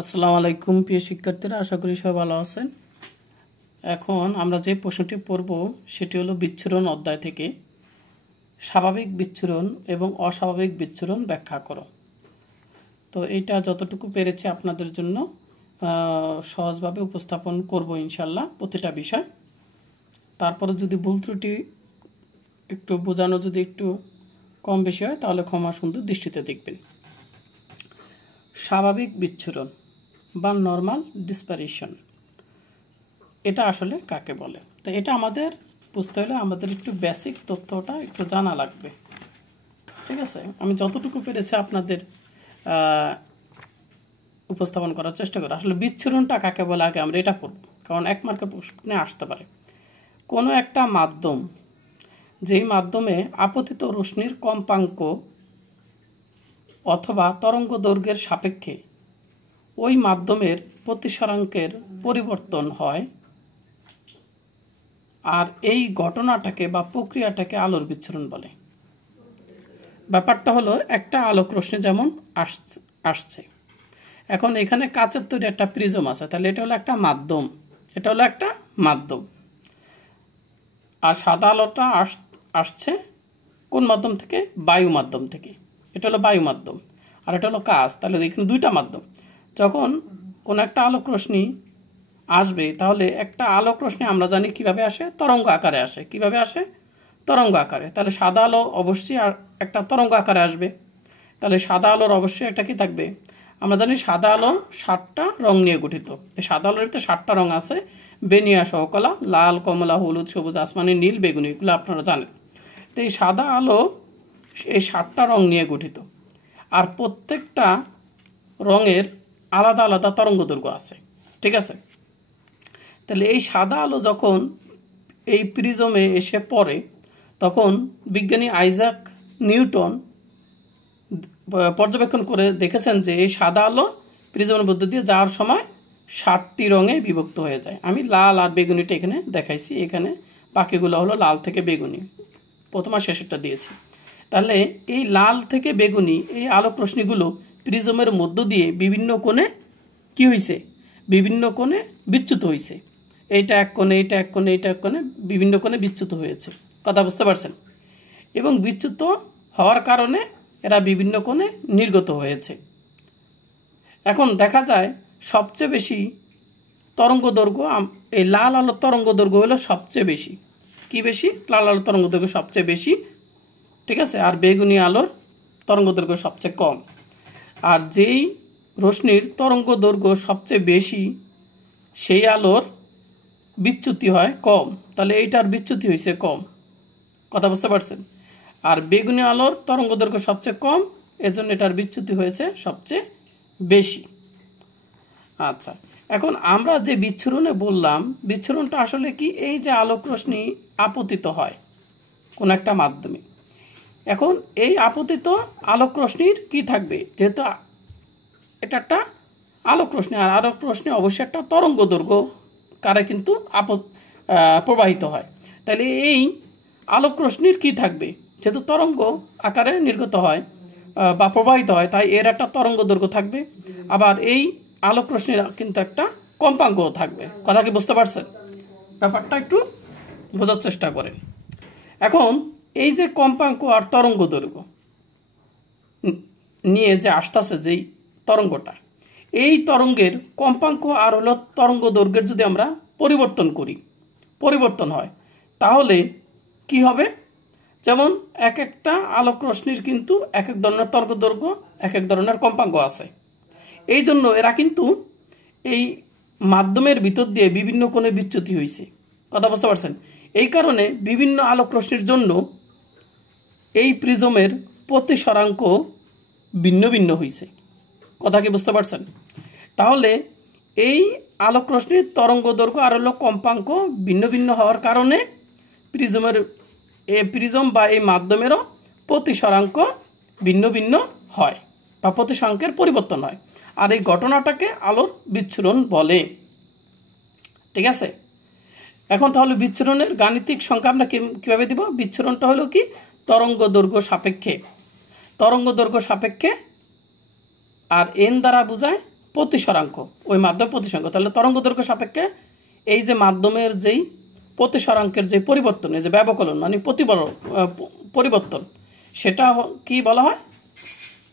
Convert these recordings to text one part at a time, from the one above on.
আসসালামু আলাইকুম প্রিয় শিক্ষার্থীরা, আশা করি সবাই ভালো আছেন। এখন আমরা যে প্রশ্নটি পড়ব সেটি হলো বিচ্ছুরণ অধ্যায় থেকে স্বাভাবিক বিচ্ছুরণ এবং অস্বাভাবিক বিচ্ছুরণ ব্যাখ্যা করো। তো এইটা যতটুকু পেরেছি আপনাদের জন্য সহজভাবে উপস্থাপন করব ইনশাল্লাহ প্রতিটা বিষয়। তারপরে যদি ভুল ত্রুটি একটু বোঝানো যদি একটু কম বেশি হয় তাহলে ক্ষমা সুন্দর দৃষ্টিতে দেখবেন। স্বাভাবিক বিচ্ছুরণ বা নর্মাল ডিসপারিশন, এটা আসলে কাকে বলে? তো এটা আমাদের বুঝতে হলে আমাদের একটু বেসিক তথ্যটা একটু জানা লাগবে, ঠিক আছে? আমি যতটুকু পেরেছি আপনাদের উপস্থাপন করার চেষ্টা করি। আসলে বিচ্ছুরণটা কাকে বলে আগে আমরা এটা পড়ব, কারণ এক মার্কের প্রশ্নে আসতে পারে। কোনো একটা মাধ্যম যেই মাধ্যমে আপতিত রশ্মির কম্পাঙ্ক অথবা তরঙ্গ দৈর্ঘ্যের সাপেক্ষে ওই মাধ্যমের প্রতিসরাঙ্কের পরিবর্তন হয়, আর এই ঘটনাটাকে বা প্রক্রিয়াটাকে আলোর বিচ্ছুরণ বলে। ব্যাপারটা হলো একটা আলোক রশ্মি যেমন আসছে, এখন এখানে কাচের তৈরি একটা প্রিজম আছে, তাহলে এটা হলো একটা মাধ্যম, এটা হলো একটা মাধ্যম। আর সাদা আলোটা আসছে কোন মাধ্যম থেকে? বায়ু মাধ্যম থেকে। এটা হলো বায়ু মাধ্যম, আর এটা হলো কাচ, তাহলে এখানে দুইটা মাধ্যম। যখন কোন একটা আলোক রশ্মি আসবে, তাহলে একটা আলোক রশ্মি আমরা জানি কিভাবে আসে, তরঙ্গ আকারে আসে। কিভাবে আসে? তরঙ্গ আকারে। তাহলে সাদা আলো অবশ্যই একটা তরঙ্গ আকারে আসবে। তাহলে সাদা আলোর অবশ্যই একটা কি থাকবে? আমরা জানি সাদা আলো 7টা রং নিয়ে গঠিত। এই সাদা আলোর ভিতরে 7টা রং আছে, বেনিয়া সহ কলা, লাল, কমলা, হলুদ, সবুজ, আসমানি, নীল, বেগুনি, এগুলো আপনারা জানেন। তো এই সাদা আলো এই 7টা রং নিয়ে গঠিত, আর প্রত্যেকটা রঙের আলাদা আলাদা তরঙ্গ দৈর্ঘ্য আছে, ঠিক আছে? তাহলে এই সাদা আলো যখন এই প্রিজমে এসে পড়ে, তখন বিজ্ঞানী আইজাক নিউটন পর্যবেক্ষণ করে দেখেছেন যে এই সাদা আলো প্রিজমের মধ্যে দিয়ে যাওয়ার সময় 7টি রঙে বিভক্ত হয়ে যায়। আমি লাল আর বেগুনিটা এখানে দেখাইছি, এখানে বাকিগুলো হলো লাল থেকে বেগুনি, প্রথম আর শেষেরটা দিয়েছি। তাহলে এই লাল থেকে বেগুনি এই আলোক রশ্মিগুলো প্রিজমের মধ্য দিয়ে বিভিন্ন কোণে কি হয়েছে? বিভিন্ন কোণে বিচ্যুত হয়েছে। এইটা এক কোণে, এইটা এক কোণে, এইটা এক কোণে, বিভিন্ন কোণে বিচ্যুত হয়েছে। কথা বুঝতে পারছেন? এবং বিচ্যুত হওয়ার কারণে এরা বিভিন্ন কোণে নির্গত হয়েছে। এখন দেখা যায় সবচেয়ে বেশি তরঙ্গ দৈর্ঘ্য এই লাল আলোর তরঙ্গ দৈর্ঘ্য হলো সবচেয়ে বেশি। কি বেশি? লাল আলোর তরঙ্গ দৈর্ঘ্য সবচেয়ে বেশি, ঠিক আছে? আর বেগুনি আলোর তরঙ্গ দৈর্ঘ্য সবচেয়ে কম। আর যেই রশ্মির তরঙ্গ দৈর্ঘ্য সবচেয়ে বেশি সেই আলোর বিচ্যুতি হয় কম, তাহলে এইটার বিচ্যুতি হয়েছে কম। কথা বুঝতে পারছেন? আর বেগুনি আলোর তরঙ্গ দৈর্ঘ্য সবচেয়ে কম, এজন্য এটার বিচ্যুতি হয়েছে সবচেয়ে বেশি। আচ্ছা, এখন আমরা যে বিচ্ছুরণে বললাম, বিচ্ছুরণটা আসলে কি? এই যে আলোক রশ্মি আপতিত হয় কোন একটা মাধ্যমে, এখন এই আপতিত আলোক রশ্মির কি থাকবে? যেহেতু এটা একটা আলোক রশ্মি, আর আলোক রশ্মি অবশ্যই একটা তরঙ্গ দৈর্ঘ্য কারে কিন্তু প্রবাহিত হয়। তাহলে এই আলোক রশ্মির কি থাকবে? যেহেতু তরঙ্গ আকারে নির্গত হয় বা প্রবাহিত হয়, তাই এর একটা তরঙ্গ দৈর্ঘ্য থাকবে। আবার এই আলোক রশ্মির কিন্তু একটা কম্পাঙ্কও থাকবে। কথা কি বুঝতে পারছেন? ব্যাপারটা একটু বোঝার চেষ্টা করেন। এখন এই যে কম্পাঙ্ক আর তরঙ্গ দৈর্ঘ্য নিয়ে যে আসতেছে যেই তরঙ্গটা, এই তরঙ্গের কম্পাঙ্ক আর হলো তরঙ্গ দৈর্ঘ্যের যদি আমরা পরিবর্তন হয়, তাহলে কি হবে? যেমন এক একটা আলোক রশ্মির কিন্তু এক এক ধরনের তরঙ্গ দৈর্ঘ্য, এক এক ধরনের কম্পাঙ্ক আছে। এই জন্য এরা কিন্তু এই মাধ্যমের ভিতর দিয়ে বিভিন্ন কোণে বিচ্যুতি হয়েছে। কথা বুঝতে পারছেন? এই কারণে বিভিন্ন আলোক রশ্মির জন্য এই প্রিজমের প্রতিসরাঙ্ক ভিন্ন ভিন্ন হয়েছে। কথা কি বুঝতে পারছেন? তাহলে এই আলোক রশ্মির তরঙ্গ দৈর্ঘ্য আর হলো কম্পাঙ্ক ভিন্ন ভিন্ন হওয়ার কারণে প্রিজম বা এই মাধ্যমেরও প্রতিসরাঙ্ক ভিন্ন ভিন্ন হয় বা প্রতিসরাঙ্কের পরিবর্তন হয়, আর এই ঘটনাটাকে আলোর বিচ্ছুরণ বলে। ঠিক আছে? এখন তাহলে বিচ্ছুরণের গাণিতিক সংখ্যা আমরা কিভাবে দিব? বিচ্ছুরণটা হলো কি? তরঙ্গ দৈর্ঘ্য সাপেক্ষে, তরঙ্গ দৈর্ঘ্য সাপেক্ষে, আর এন দ্বারা বোঝায় প্রতিসরাঙ্ক, ওই মাধ্যমের প্রতিসরাঙ্ক। তাহলে তরঙ্গ দৈর্ঘ্য সাপেক্ষে এই যে মাধ্যমের যেই প্রতিসরাঙ্কের যে পরিবর্তন, এই যে ব্যবকলন মানে পরিবর্তন, সেটা কি বলা হয়?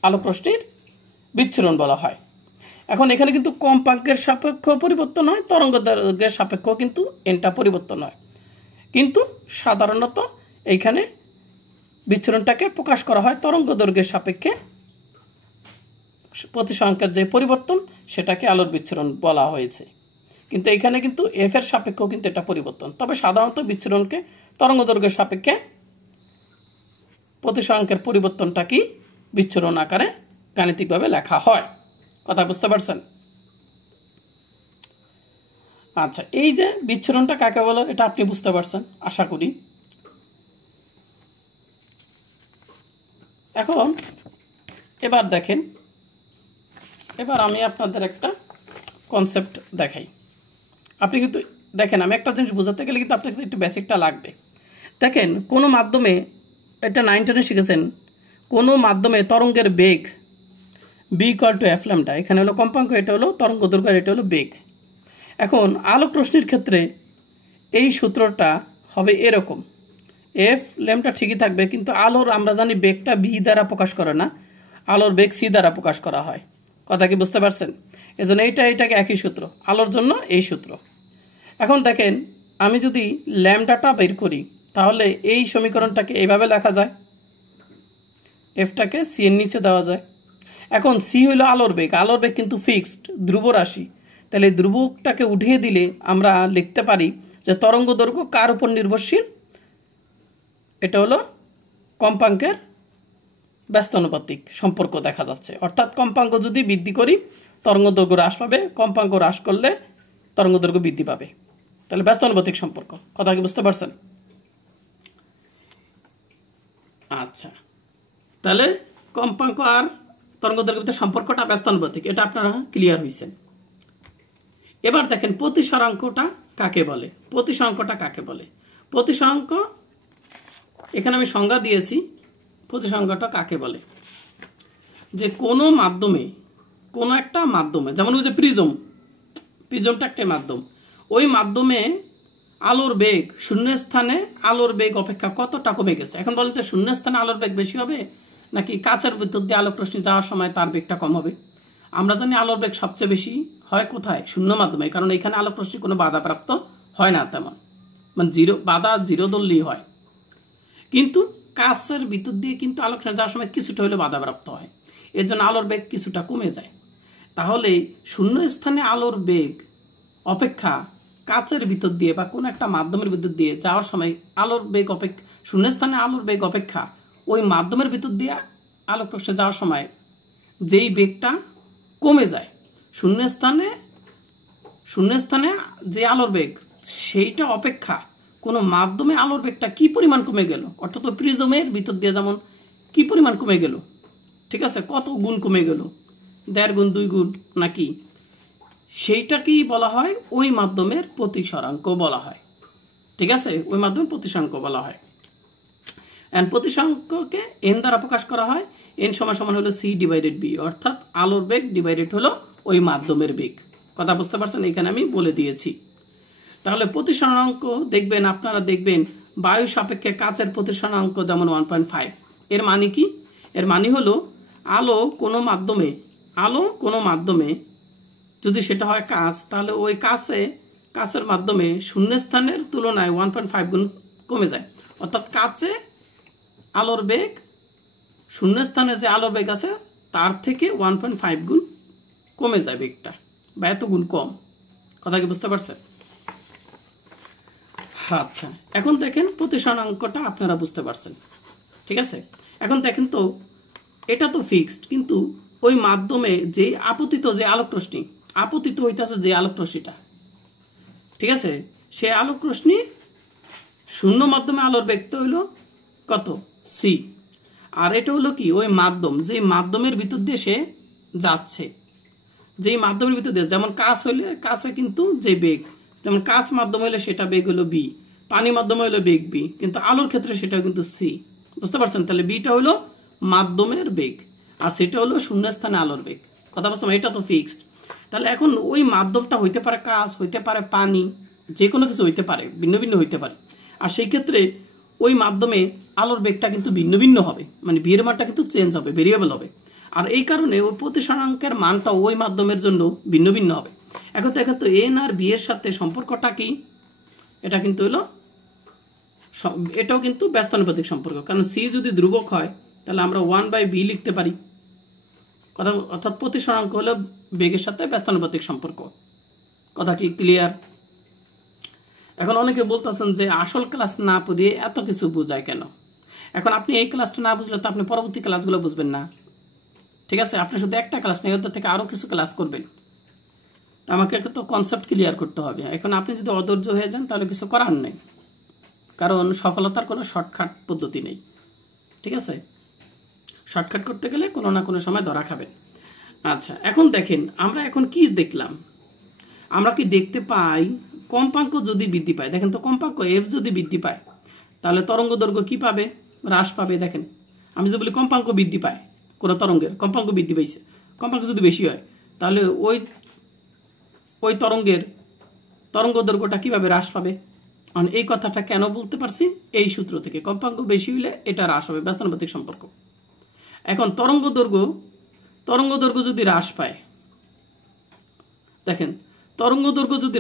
আলোক রশ্মির বিচ্ছুরণ বলা হয়। এখন এখানে কিন্তু কম্পাঙ্কের সাপেক্ষ পরিবর্তন হয়, তরঙ্গ দৈর্ঘ্যের সাপেক্ষ কিন্তু এনটা পরিবর্তন হয়, কিন্তু সাধারণত এইখানে বিচ্ছুরণটাকে প্রকাশ করা হয় তরঙ্গ দৈর্ঘ্যের সাপেক্ষে প্রতিসরাঙ্কের যে পরিবর্তন, সেটাকে আলোর বিচ্ছুরণ বলা হয়েছে। কিন্তু এখানে কিন্তু এফ এর সাপেক্ষেও কিন্তু এটা পরিবর্তন। তবে সাধারণত বিচ্ছুরণকে তরঙ্গ দৈর্ঘ্যের সাপেক্ষে প্রতিসরাঙ্কের পরিবর্তনটা কি বিচ্ছুরণ আকারে গাণিতিকভাবে লেখা হয়। কথা বুঝতে পারছেন? আচ্ছা, এই যে বিচ্ছুরণটা কাকে বলে এটা আপনি বুঝতে পারছেন আশা করি। এখন এবার দেখেন, এবার আমি আপনাদের একটা কনসেপ্ট দেখাই। আপনি কিন্তু দেখেন, আমি একটা জিনিস বোঝাতে গেলে কিন্তু আপনাকে একটু বেসিকটা লাগবে। দেখেন, কোনো মাধ্যমে, এটা 9 টেনে শিখেছেন, কোনো মাধ্যমে তরঙ্গের বেগ V equal to F lambda, এখানে হলো কম্পাঙ্ক, এটা হলো তরঙ্গ দৈর্ঘ্য, এটা হলো বেগ। এখন আলোক রশ্মির ক্ষেত্রে এই সূত্রটা হবে এরকম, এফ ল্যামডা ঠিকই থাকবে, কিন্তু আলোর আমরা জানি বেগটা বি দ্বারা প্রকাশ করে না, আলোর বেগ সি দ্বারা প্রকাশ করা হয়। কথা কি বুঝতে পারছেন? এজন্য এটাকে একই সূত্র, আলোর জন্য এই সূত্র। এখন দেখেন, আমি যদি ল্যামডাটা বের করি তাহলে এই সমীকরণটাকে এইভাবে লেখা যায়, এফটাকে সি এর নিচে দেওয়া যায়। এখন সি হলো আলোর বেগ, আলোর বেগ কিন্তু ফিক্সড ধ্রুব রাশি, তাহলে এই ধ্রুবকটাকে উঠিয়ে দিলে আমরা লিখতে পারি যে তরঙ্গ দৈর্ঘ্য কার উপর নির্ভরশীল? এটা হলো কম্পাঙ্কের ব্যস্তানুপাতিক সম্পর্ক দেখা যাচ্ছে। অর্থাৎ কম্পাঙ্ক যদি বৃদ্ধি করি তরঙ্গ দৈর্ঘ্য হ্রাস পাবে, কম্পাঙ্ক হ্রাস করলে তরঙ্গ দৈর্ঘ্য বৃদ্ধি পাবে। তাহলে ব্যস্তানুপাতিক সম্পর্ক। কথা কি বুঝতে পারছেন? আচ্ছা, তাহলে কম্পাঙ্ক আর তরঙ্গ দৈর্ঘ্যের সম্পর্কটা ব্যস্তানুপাতিক, এটা আপনারা ক্লিয়ার হয়েছেন। এবার দেখেন প্রতিসরাঙ্কটা কাকে বলে। প্রতিসরাঙ্কটা কাকে বলে? প্রতিসরাঙ্ক এখানে আমি সংজ্ঞা দিয়েছি। প্রতিসরাঙ্কটা কাকে বলে? যে কোনো মাধ্যমে, কোনো একটা মাধ্যমে, যেমন ওই যে প্রিজমটা একটা মাধ্যম, ওই মাধ্যমে আলোর বেগ শূন্য স্থানে আলোর বেগ অপেক্ষা কতটা কমে গেছে। এখন বলেন তো, শূন্য স্থানে আলোর বেগ বেশি হবে নাকি কাচের ভিতর দিয়ে আলোক রশ্মি যাওয়ার সময় তার বেগটা কম হবে? আমরা জানি আলোর বেগ সবচেয়ে বেশি হয় কোথায়? শূন্য মাধ্যমে, কারণ এখানে আলোক রশ্মি কোনো বাধাপ্রাপ্ত হয় না তেমন, মানে বাধা জিরো ধরলেই হয়। কিন্তু কাচের ভিতর দিয়ে কিন্তু আলোক রশ্মি যাওয়ার সময় কিছুটা হলে বাধাপ্রাপ্ত হয়, এর জন্য আলোর বেগ কিছুটা কমে যায়। তাহলে শূন্য স্থানে আলোর বেগ অপেক্ষা কাচের ভিতর দিয়ে বা কোনো একটা মাধ্যমের ভিতর দিয়ে যাওয়ার সময় আলোর বেগ অপেক্ষা, শূন্য স্থানে আলোর বেগ অপেক্ষা ওই মাধ্যমের ভিতর দিয়ে আলোক রশ্মি যাওয়ার সময় যেই বেগটা কমে যায়, শূন্য স্থানে যে আলোর বেগ সেইটা অপেক্ষা কোনো মাধ্যমে আলোর বেগটা কি পরিমাণ কমে গেল, অর্থাৎ প্রিজমের ভিতর দিয়ে যেমন কি পরিমাণ কমে গেল, ঠিক আছে, কত গুণ কমে গেল, 1.5 গুণ 2 গুণ নাকি, সেইটাকেই বলা হয় ওই মাধ্যমের প্রতিসরাঙ্ক বলা হয়। ঠিক আছে, ওই মাধ্যমের প্রতিসরাঙ্ক বলা হয়। এন্ড প্রতিসরাঙ্ককে এন দ্বারা প্রকাশ করা হয়, এন সমান সমান হলো সি ডিভাইডেড বি, অর্থাৎ আলোর বেগ ডিভাইডেড হলো ওই মাধ্যমের বেগ। কথা বুঝতে পারছেন? এখানে আমি বলে দিয়েছি। তাহলে প্রতিসরাঙ্ক দেখবেন, আপনারা দেখবেন বায়ু সাপেক্ষে কাচের প্রতিসরাঙ্ক যেমন 1.5। এর মানে কি? এর মানে হলো আলো কোনো মাধ্যমে যদি সেটা হয় কাচ, তাহলে ওই কাচের মাধ্যমে শূন্য স্থানের তুলনায় 1.5 গুণ কমে যায়। অর্থাৎ কাচে আলোর বেগ শূন্য স্থানে যে আলোর বেগ আছে তার থেকে 1.5 গুণ কমে যায় বেগটা, বা এত গুণ কম। কথা কি বুঝতে পারছেন? আচ্ছা, এখন দেখেন প্রতিসরাঙ্কটা আপনারা বুঝতে পারছেন। ঠিক আছে, এখন দেখেন তো এটা তো ফিক্সড, কিন্তু ওই মাধ্যমে যে আপতিত যে আলোক রশ্মি আপতিত হইতেছে, যে আলোক রশ্মিটা, ঠিক আছে, সে আলোক রশ্মি শূন্য মাধ্যমে আলোর বেগ তো হইল কত? সি। আর এটা হলো কি? ওই মাধ্যম, যে মাধ্যমের ভিতর দিয়ে সে যাচ্ছে, যেই মাধ্যমের ভিতর দিয়ে, যেমন কাচ হইলে কাছে কিন্তু যে বেগ, যেমন কাচ মাধ্যম হইলে সেটা বেগ হলো বি, পানি মাধ্যম হইলে বেগ বি, কিন্তু আলোর ক্ষেত্রে সেটা কিন্তু সি। বুঝতে পারছেন? তাহলে বিটা হলো মাধ্যমের বেগ আর সেটা হলো শূন্য স্থানে আলোর বেগ। কথা বলছেন? এটা তো ফিক্সড। তাহলে এখন ওই মাধ্যমটা হইতে পারে কাঁচ, হইতে পারে পানি, যে কোনো কিছু হইতে পারে, ভিন্ন ভিন্ন হইতে পারে। আর সেই ক্ষেত্রে ওই মাধ্যমে আলোর বেগটা কিন্তু ভিন্ন ভিন্ন হবে, মানে ভি এর মানটা কিন্তু চেঞ্জ হবে, ভেরিয়েবল হবে। আর এই কারণে ওই প্রতিসরাঙ্কের মানটা ওই মাধ্যমের জন্য ভিন্ন ভিন্ন হবে। এখন দেখেন তো এন আর বি এর সাথে সম্পর্কটা কি, এটা কিন্তু হলো, এটাও কিন্তু ব্যস্তানুপাতিক সম্পর্ক। কারণ সি যদি ধ্রুবক হয় তাহলে আমরা 1/b লিখতে পারি, কথা, অর্থাৎ প্রতিসরাঙ্ক হলো বেগের সাথে ব্যস্তানুপাতিক সম্পর্ক। কথা কি ক্লিয়ার? এখন অনেকে বলতেছেন যে আসল ক্লাস না পড়িয়ে এত কিছু বোঝায় কেন? এখন আপনি এই ক্লাসটা না বুঝলে তো আপনি পরবর্তী ক্লাসগুলো বুঝবেন না, ঠিক আছে? আপনি শুধু একটা ক্লাস নেই, ওদের থেকে আরও কিছু ক্লাস করবেন। আমাকে তো কনসেপ্ট ক্লিয়ার করতে হবে। এখন আপনি যদি অধৈর্য হয়ে যান তাহলে কিছু করার নেই, কারণ সফলতার কোনো শর্টকাট পদ্ধতি নেই, ঠিক আছে? শর্টকাট করতে গেলে কোনো না কোনো সময় ধরা খাবেন। আচ্ছা, এখন দেখেন আমরা এখন কি দেখলাম, আমরা কি দেখতে পাই কম্পাঙ্ক যদি বৃদ্ধি পায়, দেখেন তো কম্পাঙ্ক এফ যদি বৃদ্ধি পায় তাহলে তরঙ্গ দৈর্ঘ্য কি পাবে? হ্রাস পাবে। দেখেন আমি যদি বলি কম্পাঙ্ক বৃদ্ধি পায়, কোনো তরঙ্গের কম্পাঙ্ক বৃদ্ধি পাইছে, কম্পাঙ্ক যদি বেশি হয় তাহলে ওই তরঙ্গের তরঙ্গ দৈর্ঘ্যটা কিভাবে হ্রাস পাবে? এই কথাটা কেন বলতে পারছি? এই সূত্র থেকে, কম্পাঙ্ক বেশি হইলে এটা হ্রাস হবে, ব্যস্তানুপাতিক সম্পর্ক। এখন তরঙ্গ দৈর্ঘ্য যদি হ্রাস পায়, দেখেন তরঙ্গ দৈর্ঘ্য যদি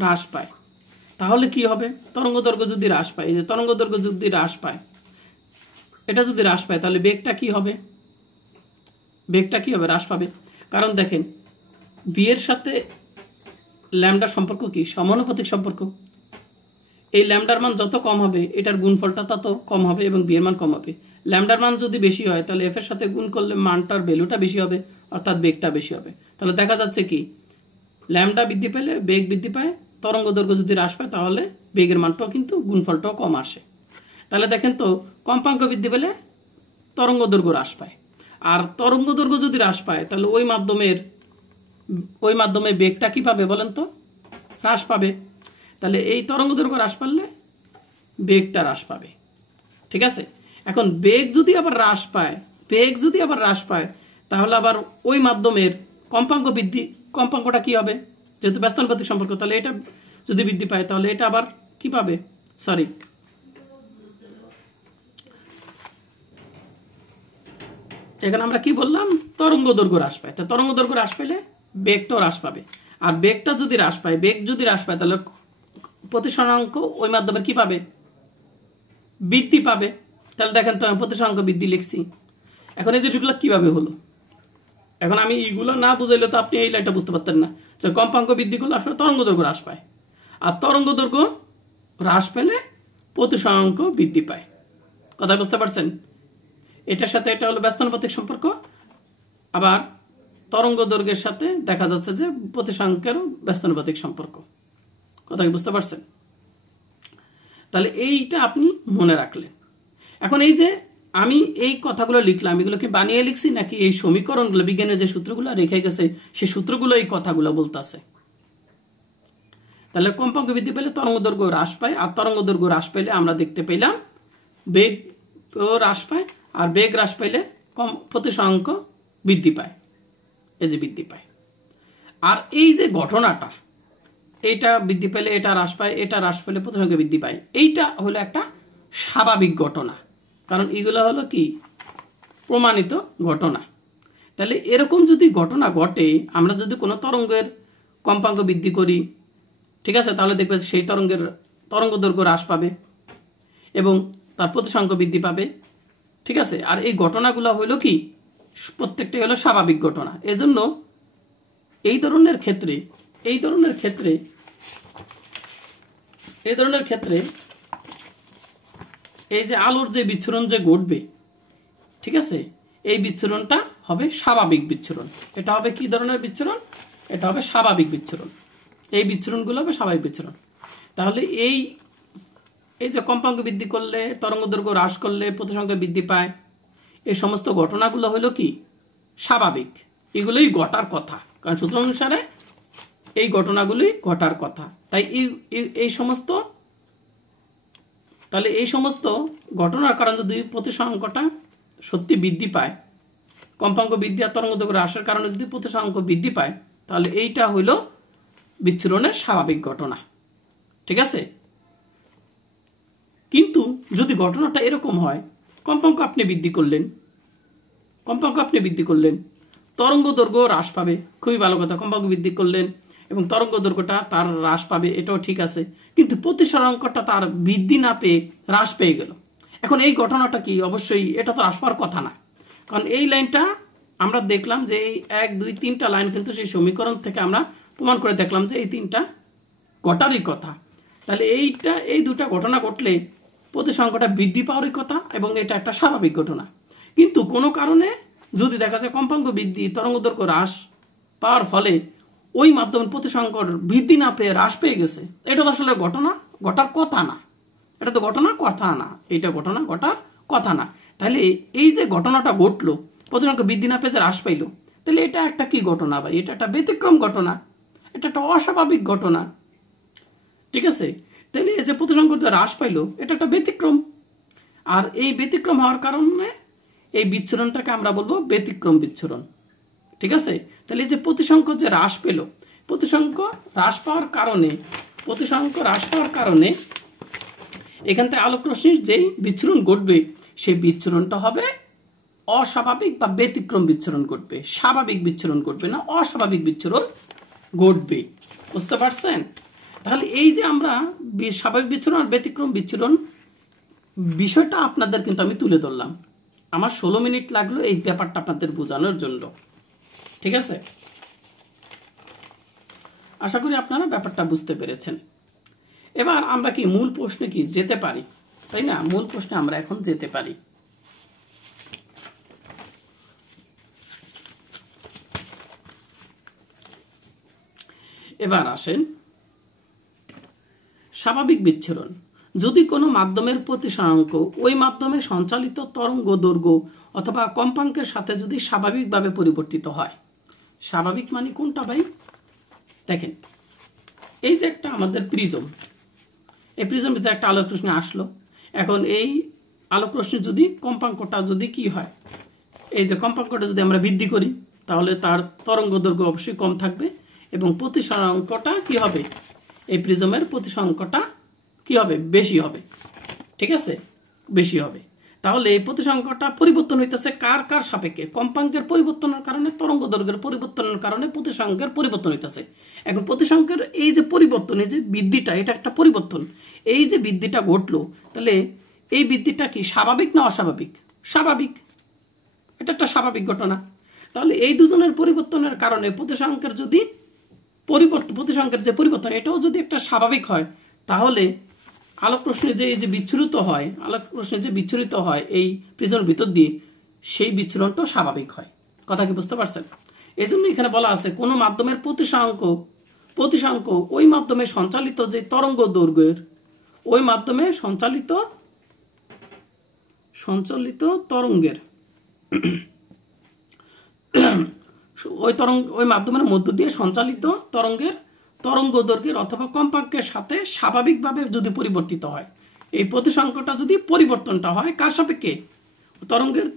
হ্রাস পায় তাহলে কি হবে? তরঙ্গ দৈর্ঘ্য যদি হ্রাস পায়, এই যে তরঙ্গ দৈর্ঘ্য যদি হ্রাস পায়, এটা যদি হ্রাস পায় তাহলে বেগটা কি হবে? হ্রাস পাবে। কারণ দেখেন বি এর সাথে ল্যামডার সম্পর্ক কি? সমানুপাতিক সম্পর্ক। এই ল্যামডার মান যত কম হবে এটার গুণফলটা তত কম হবে এবং বি এর মান কম হবে। ল্যামডার মান যদি বেশি হয় তাহলে এফ এর সাথে গুণ করলে মানটার ভ্যালুটা বেশি হবে, অর্থাৎ বেগটা বেশি হবে। তাহলে দেখা যাচ্ছে কি, ল্যামডা বৃদ্ধি পেলে বেগ বৃদ্ধি পায়, তরঙ্গ দৈর্ঘ্য যদি হ্রাস পায় তাহলে বেগের মানটাও কিন্তু গুণফলটাও কম আসে। তাহলে দেখেন তো কম্পাঙ্ক বৃদ্ধি পেলে তরঙ্গ দৈর্ঘ্য হ্রাস পায়, আর তরঙ্গ দৈর্ঘ্য যদি হ্রাস পায় তাহলে ওই মাধ্যমে বেগটা কি পাবে বলেন তো? হ্রাস পাবে। তাহলে এই তরঙ্গ দৈর্ঘ্য হ্রাস পারলে বেগটা হ্রাস পাবে, ঠিক আছে? এখন বেগ যদি আবার হ্রাস পায় তাহলে আবার ওই মাধ্যমের কম্পাঙ্কটা কি হবে? যেহেতু ব্যস্তানুপাতিক সম্পর্ক, তাহলে এটা যদি বৃদ্ধি পায় তাহলে এটা আবার কি পাবে? এখানে আমরা কি বললাম? তরঙ্গ দৈর্ঘ্য হ্রাস পায়। তরঙ্গ দৈর্ঘ্য হ্রাস পেলে বেগটাও হ্রাস পাবে, আর বেগ যদি হ্রাস পায় তাহলে প্রতিসরাঙ্ক ওই মাধ্যমে কি পাবে? বৃদ্ধি পাবে। তাহলে দেখেন তো আমি প্রতিসরাঙ্ক বৃদ্ধি লিখছি। এখন এই যেগুলো কিভাবে হলো, এখন আমি এইগুলো না বুঝাইলে তো আপনি এই লাইনটা বুঝতে পারতেন না যে কম্পাঙ্ক বৃদ্ধি করলে আসলে তরঙ্গ দৈর্ঘ্য হ্রাস পায়, আর তরঙ্গ দৈর্ঘ্য হ্রাস পেলে প্রতিসরাঙ্ক বৃদ্ধি পায়। কথা বুঝতে পারছেন? এটার সাথে এটা হলো ব্যস্তানুপাতিক সম্পর্ক, আবার তরঙ্গ দৈর্ঘ্যের সাথে দেখা যাচ্ছে যে প্রতিসরাঙ্কেরও ব্যস্তানুপাতিক সম্পর্ক। কথা কি বুঝতে পারছেন? তাহলে এইটা আপনি মনে রাখলেন। এখন এই যে আমি এই কথাগুলো লিখলাম, এগুলো কি বানিয়ে লিখছি নাকি এই সমীকরণগুলো, বিজ্ঞানের যে সূত্রগুলো রেখে গেছে সেই সূত্রগুলো এই কথাগুলো বলতেছে? তাহলে কম্পাঙ্ক বৃদ্ধি পেলে তরঙ্গ দৈর্ঘ্য হ্রাস পায়, আর তরঙ্গ দৈর্ঘ্য হ্রাস পেলে আমরা দেখতে পেলাম বেগ হ্রাস পায়, আর বেগ হ্রাস পাইলে প্রতিসরাঙ্ক বৃদ্ধি পায়, এই যে বৃদ্ধি পায়। আর এই যে ঘটনাটা, এইটা বৃদ্ধি পেলে এটা হ্রাস পায়, এটা হ্রাস পেলে প্রতিসরাঙ্ক বৃদ্ধি পায়, এইটা হলো একটা স্বাভাবিক ঘটনা, কারণ এগুলো হলো কি প্রমাণিত ঘটনা। তাহলে এরকম যদি ঘটনা ঘটে, আমরা যদি কোনো তরঙ্গের কম্পাঙ্ক বৃদ্ধি করি, ঠিক আছে, তাহলে দেখবে সেই তরঙ্গের তরঙ্গ দৈর্ঘ্য হ্রাস পাবে এবং তার প্রতিসরাঙ্ক বৃদ্ধি পাবে, ঠিক আছে? আর এই ঘটনাগুলো হলো কি প্রত্যেকটাই হলো স্বাভাবিক ঘটনা। এজন্য এই ধরনের ক্ষেত্রে এই যে আলোর যে বিচ্ছুরণ যে ঘটবে, ঠিক আছে, এই বিচ্ছুরণটা হবে স্বাভাবিক বিচ্ছুরণ। এটা হবে কি ধরনের বিচ্ছুরণ? এটা হবে স্বাভাবিক বিচ্ছুরণ। এই বিচ্ছুরণগুলো হবে স্বাভাবিক বিচ্ছুরণ। তাহলে এই যে কম্পাঙ্ক বৃদ্ধি করলে, তরঙ্গ দৈর্ঘ্য হ্রাস করলে প্রতিসরাঙ্ক বৃদ্ধি পায়, এই সমস্ত ঘটনাগুলো হলো কি স্বাভাবিক, এগুলোই ঘটার কথা, কারণ সূত্র অনুসারে এই ঘটনাগুলি ঘটার কথা। তাই এই সমস্ত ঘটনার কারণে যদি প্রতিসরাঙ্কটা সত্যি বৃদ্ধি পায়, কম্পাঙ্ক বৃদ্ধি আর তরঙ্গ দৈর্ঘ্য হ্রাসের কারণে যদি প্রতিসরাঙ্ক বৃদ্ধি পায় তাহলে এইটা হইল বিচ্ছুরণের স্বাভাবিক ঘটনা। ঠিক আছে, কিন্তু যদি ঘটনাটা এরকম হয় কম্পাঙ্ক আপনি বৃদ্ধি করলেন, তরঙ্গ দৈর্ঘ্য হ্রাস পাবে, খুবই ভালো কথা, কম্পাঙ্ক বৃদ্ধি করলেন এবং তরঙ্গ দৈর্ঘ্যটা তার হ্রাস পাবে, এটাও ঠিক আছে, কিন্তু প্রতিসরাঙ্কটা তার বৃদ্ধি না পেয়ে হ্রাস পেয়ে গেল। এখন এই ঘটনাটা কি? অবশ্যই এটা তো হ্রাস পাওয়ার কথা না, কারণ এই লাইনটা আমরা দেখলাম যে এই 1 2 3টা লাইন কিন্তু সেই সমীকরণ থেকে আমরা প্রমাণ করে দেখলাম যে এই 3টা ঘটারই কথা। তাহলে এই দুটা ঘটনা ঘটলে প্রতিসরাঙ্কটা বৃদ্ধি পাওয়ারই কথা এবং এটা একটা স্বাভাবিক ঘটনা। কিন্তু কোনো কারণে যদি দেখা যায় কম্পাঙ্ক বৃদ্ধি তরঙ্গ দৈর্ঘ্য হ্রাস পাওয়ার ফলে ওই মাধ্যমে প্রতিসরাঙ্কর বৃদ্ধি না পেয়ে হ্রাস পেয়ে গেছে, এটা তো আসলে ঘটনা ঘটার কথা না, এটা তো ঘটনা কথা না, এটা ঘটনা ঘটার কথা না। তাহলে এই যে ঘটনাটা ঘটলো, প্রতিসরাঙ্ক বৃদ্ধি না পেয়ে যে হ্রাস পাইলো, তাহলে এটা একটা কি ঘটনা ভাই? এটা একটা ব্যতিক্রম ঘটনা, এটা একটা অস্বাভাবিক ঘটনা। ঠিক আছে, তাহলে এই যে প্রতিসরাঙ্ক হ্রাস পাইলো এটা একটা ব্যতিক্রম, আর এই ব্যতিক্রম হওয়ার কারণে এই বিচ্ছুরণটাকে আমরা বলবো ব্যতিক্রম বিচ্ছুরণ। ঠিক আছে, তাহলে এই যে প্রতিসরাঙ্ক যে হ্রাস পেল, প্রতিসরাঙ্ক হ্রাস পাওয়ার কারণে এখান থেকে আলোক রশ্মির যেই বিচ্ছুরণ ঘটবে সেই বিচ্ছুরণটা হবে অস্বাভাবিক বা ব্যতিক্রম বিচ্ছুরণ ঘটবে, স্বাভাবিক বিচ্ছুরণ ঘটবে না, অস্বাভাবিক বিচ্ছুরণ ঘটবে। বুঝতে পারছেন? তাহলে এই যে আমরা স্বাভাবিক বিচ্ছুরণ আর ব্যতিক্রম বিচ্ছুরণ বিষয়টা আপনাদের কিন্তু আমি তুলে ধরলাম, আমার 16 মিনিট লাগলো এই ব্যাপারটা আপনাদের বোঝানোর জন্য। ঠিক আছে, আশা করি আপনারা ব্যাপারটা বুঝতে পেরেছেন। এবার আমরা কি মূল প্রশ্নে কি যেতে পারি, তাই না? মূল প্রশ্নে আমরা এখন যেতে পারি। এবার আসেন, স্বাভাবিক বিচ্ছুরণ যদি কোনো মাধ্যমের প্রতিসরাঙ্ক ওই মাধ্যমে সঞ্চালিত তরঙ্গ দৈর্ঘ্য অথবা কম্পাঙ্কের সাথে যদি স্বাভাবিকভাবে পরিবর্তিত হয়। স্বাভাবিক মানে কোনটা ভাই? দেখেন, এই যে একটা আমাদের প্রিজম, এই প্রিজম ভিতরে একটা আলোক রশ্মি আসলো, এখন এই আলোক রশ্মি যদি কম্পাঙ্কটা যদি কি হয়, এই যে কম্পাঙ্কটা যদি আমরা বৃদ্ধি করি তাহলে তার তরঙ্গ দৈর্ঘ্য অবশ্যই কম থাকবে এবং প্রতিসরাঙ্কটা কি হবে, এই প্রিজমের প্রতিসরাঙ্কটা কি হবে? বেশি হবে। ঠিক আছে, বেশি হবে। তাহলে এই প্রতিসরাঙ্কটা পরিবর্তন হইতেছে কার কার সাপেক্ষে? কম্পাঙ্কের পরিবর্তনের কারণে, তরঙ্গ দৈর্ঘ্যের পরিবর্তনের কারণে প্রতিসরাঙ্কের পরিবর্তন হইতেছে। এখন প্রতিসরাঙ্কের এই যে পরিবর্তন, এই যে বৃদ্ধিটা, এটা একটা পরিবর্তন, এই যে বৃদ্ধিটা ঘটলো, তাহলে এই বৃদ্ধিটা কি স্বাভাবিক না অস্বাভাবিক? স্বাভাবিক, এটা একটা স্বাভাবিক ঘটনা। তাহলে এই দুজনের পরিবর্তনের কারণে প্রতিসরাঙ্কের যে পরিবর্তন, এটাও যদি একটা স্বাভাবিক হয়, তাহলে আলোক রশ্মি যে বিচ্ছুরিত হয় এই প্রিজমের ভিতর দিয়ে, সেই বিচ্ছুরণটা স্বাভাবিক হয়। কথা কি বুঝতে পারছেন? এই জন্য এখানে বলা আছে কোন মাধ্যমের প্রতিসরাঙ্ক ওই মাধ্যমে সঞ্চালিত যে তরঙ্গ দৈর্ঘ্যের, ওই মাধ্যমে সঞ্চালিত তরঙ্গের ওই মাধ্যমের মধ্য দিয়ে সঞ্চালিত তরঙ্গ দৈর্ঘ্যের অথবা কম্পাঙ্কের সাথে স্বাভাবিকভাবে যদি পরিবর্তিত হয়, এই প্রতিসরাঙ্কটা যদি পরিবর্তনটা হয় কার সাপেক্ষে?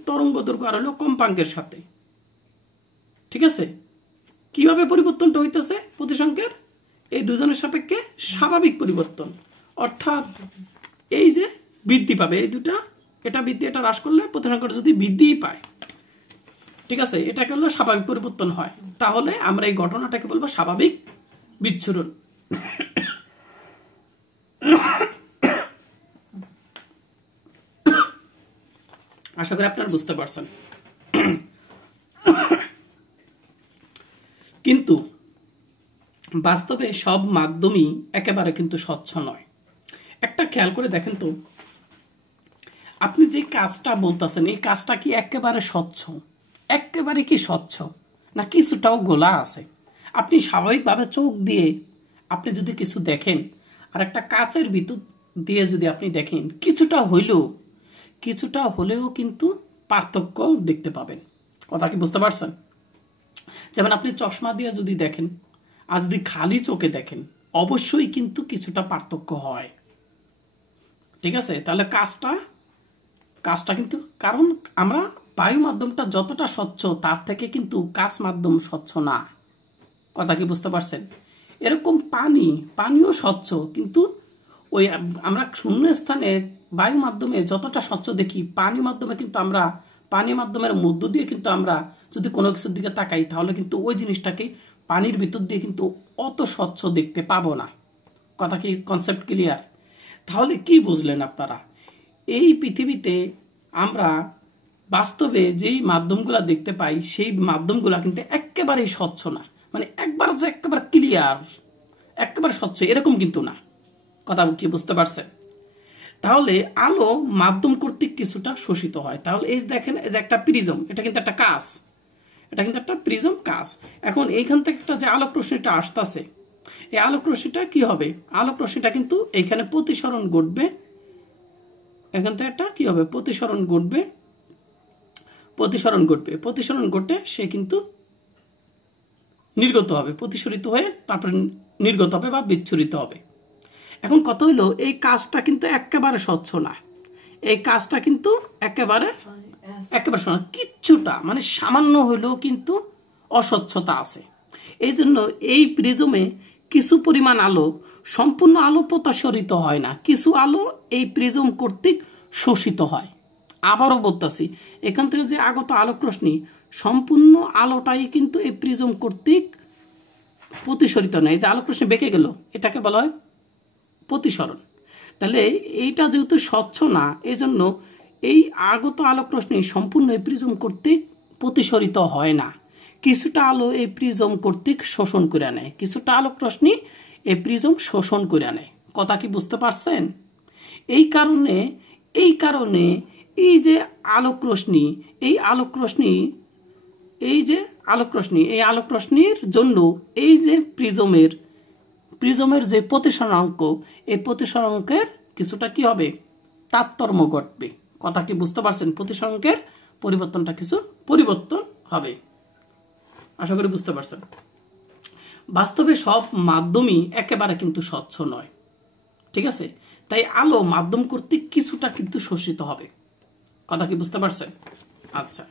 তরঙ্গ দৈর্ঘ্য আর হলো কম্পাঙ্কের সাথে। ঠিক আছে, কিভাবে পরিবর্তনটা হইতেছে প্রতিসরাঙ্কের? এই দুজনের সাপেক্ষে স্বাভাবিক পরিবর্তন, অর্থাৎ এই যে বৃদ্ধি পাবে, এই দুটা, এটা বৃদ্ধি এটা হ্রাস করলে প্রতিসরাঙ্কটা যদি বৃদ্ধিই পায়, ঠিক আছে, এটাকে হলো স্বাভাবিক পরিবর্তন হয়, তাহলে আমরা এই ঘটনাটাকে বলবো স্বাভাবিক বিচ্ছুরণ। আশা করি আপনারা বুঝতে পারছেন। কিন্তু বাস্তবে সব মাধ্যমই একেবারে কিন্তু স্বচ্ছ নয়। একটা খেয়াল করে দেখেন তো, আপনি যে কাজটা বলতেছেন এই কাজটা কি একেবারে স্বচ্ছ? একেবারে কি স্বচ্ছ না কিছুটাও গোলা আছে? আপনি স্বাভাবিকভাবে চোখ দিয়ে আপনি যদি কিছু দেখেন আর একটা কাচের ভিতর দিয়ে যদি আপনি দেখেন, কিছুটা হলেও কিন্তু পার্থক্য দেখতে পাবেন। কথা কি বুঝতে পারছেন? যেমন আপনি চশমা দিয়ে যদি দেখেন আর যদি খালি চোখে দেখেন, অবশ্যই কিন্তু কিছুটা পার্থক্য হয়। ঠিক আছে, তাহলে কাজটা কিন্তু, কারণ আমরা বায়ু মাধ্যমটা যতটা স্বচ্ছ তার থেকে কিন্তু কাঁচ মাধ্যম স্বচ্ছ না। কথা কি বুঝতে পারছেন? এরকম পানিও স্বচ্ছ, কিন্তু ওই আমরা শূন্য স্থানে বায়ু মাধ্যমে যতটা স্বচ্ছ দেখি, পানি মাধ্যমে কিন্তু আমরা পানি মাধ্যমের মধ্য দিয়ে কিন্তু আমরা যদি কোনো কিছুর দিকে তাকাই তাহলে কিন্তু ওই জিনিসটাকে পানির ভিতর দিয়ে কিন্তু অত স্বচ্ছ দেখতে পাবো না। কথা কি কনসেপ্ট ক্লিয়ার? তাহলে কি বুঝলেন আপনারা? এই পৃথিবীতে আমরা বাস্তবে যেই মাধ্যমগুলা দেখতে পাই সেই মাধ্যমগুলা কিন্তু একেবারেই স্বচ্ছ না, মানে একেবারে ক্লিয়ার, একেবারে স্বচ্ছ এরকম কিন্তু না। কথা কি বুঝতে পারছেন? তাহলে আলো মাধ্যম কর্তৃক কিছুটা শোষিত হয়। তাহলে এই দেখেন, এই যে একটা প্রিজম, এটা কিন্তু একটা কাঁচ, এটা কিন্তু একটা প্রিজম কাঁচ। এখন এইখান থেকে একটা যে আলোক রশ্মিটা আসতেছে, এই আলোক রশ্মিটা কি হবে? আলোক রশ্মিটা কিন্তু এখানে প্রতিসরণ ঘটবে, এখান থেকে একটা কি হবে? প্রতিসরণ ঘটবে, প্রতিসরণ ঘটে সে কিন্তু নির্গত হবে, প্রতিসরিত হয়ে তারপরে নির্গত হবে বা বিচ্ছুরিত হবে। এখন কত হইলো, এই কাজটা কিন্তু একেবারে স্বচ্ছ না, এই কাজটা কিন্তু একেবারে কিচ্ছুটা মানে সামান্য হইলেও কিন্তু অস্বচ্ছতা আছে। এই জন্য এই প্রিজমে কিছু পরিমাণ আলো, সম্পূর্ণ আলো প্রতিসরিত হয় না, কিছু আলো এই প্রিজম কর্তৃক শোষিত হয়। আবারও বলতেছি, এখান থেকে যে আগত আলোক রশ্মি সম্পূর্ণ আলোটাই কিন্তু এই প্রিজম কর্তৃক প্রতিসরিত নয়। এই যে আলোক রশ্মি বেঁকে গেল, এটাকে বলা হয় প্রতিসরণ। তাহলে এইটা যেহেতু স্বচ্ছ না, এই জন্য এই আগত আলোক রশ্মি সম্পূর্ণ এই প্রিজম কর্তৃক প্রতিসরিত হয় না, কিছুটা আলো এই প্রিজম কর্তৃক শোষণ করে নেয়, কিছুটা আলোক রশ্মি এই প্রিজম শোষণ করে নেয়। কথা কি বুঝতে পারছেন? এই কারণে এই যে আলোক রশ্মি, এই আলোক রশ্মির জন্য এই যে প্রিজমের যে প্রতিসরণাঙ্ক, এই প্রতিসরণাঙ্কের কিছুটা কি হবে? তারতম্য ঘটবে। কথা কি বুঝতে পারছেন? প্রতিসরণাঙ্কের পরিবর্তনটা কিছু পরিবর্তন হবে। আশা করি বুঝতে পারছেন। বাস্তবে সব মাধ্যমই একেবারে কিন্তু স্বচ্ছ নয়, ঠিক আছে? তাই আলো মাধ্যম কর্তৃক কিছুটা কিন্তু শোষিত হবে। কথা কি বুঝতে পারছেন? আচ্ছা,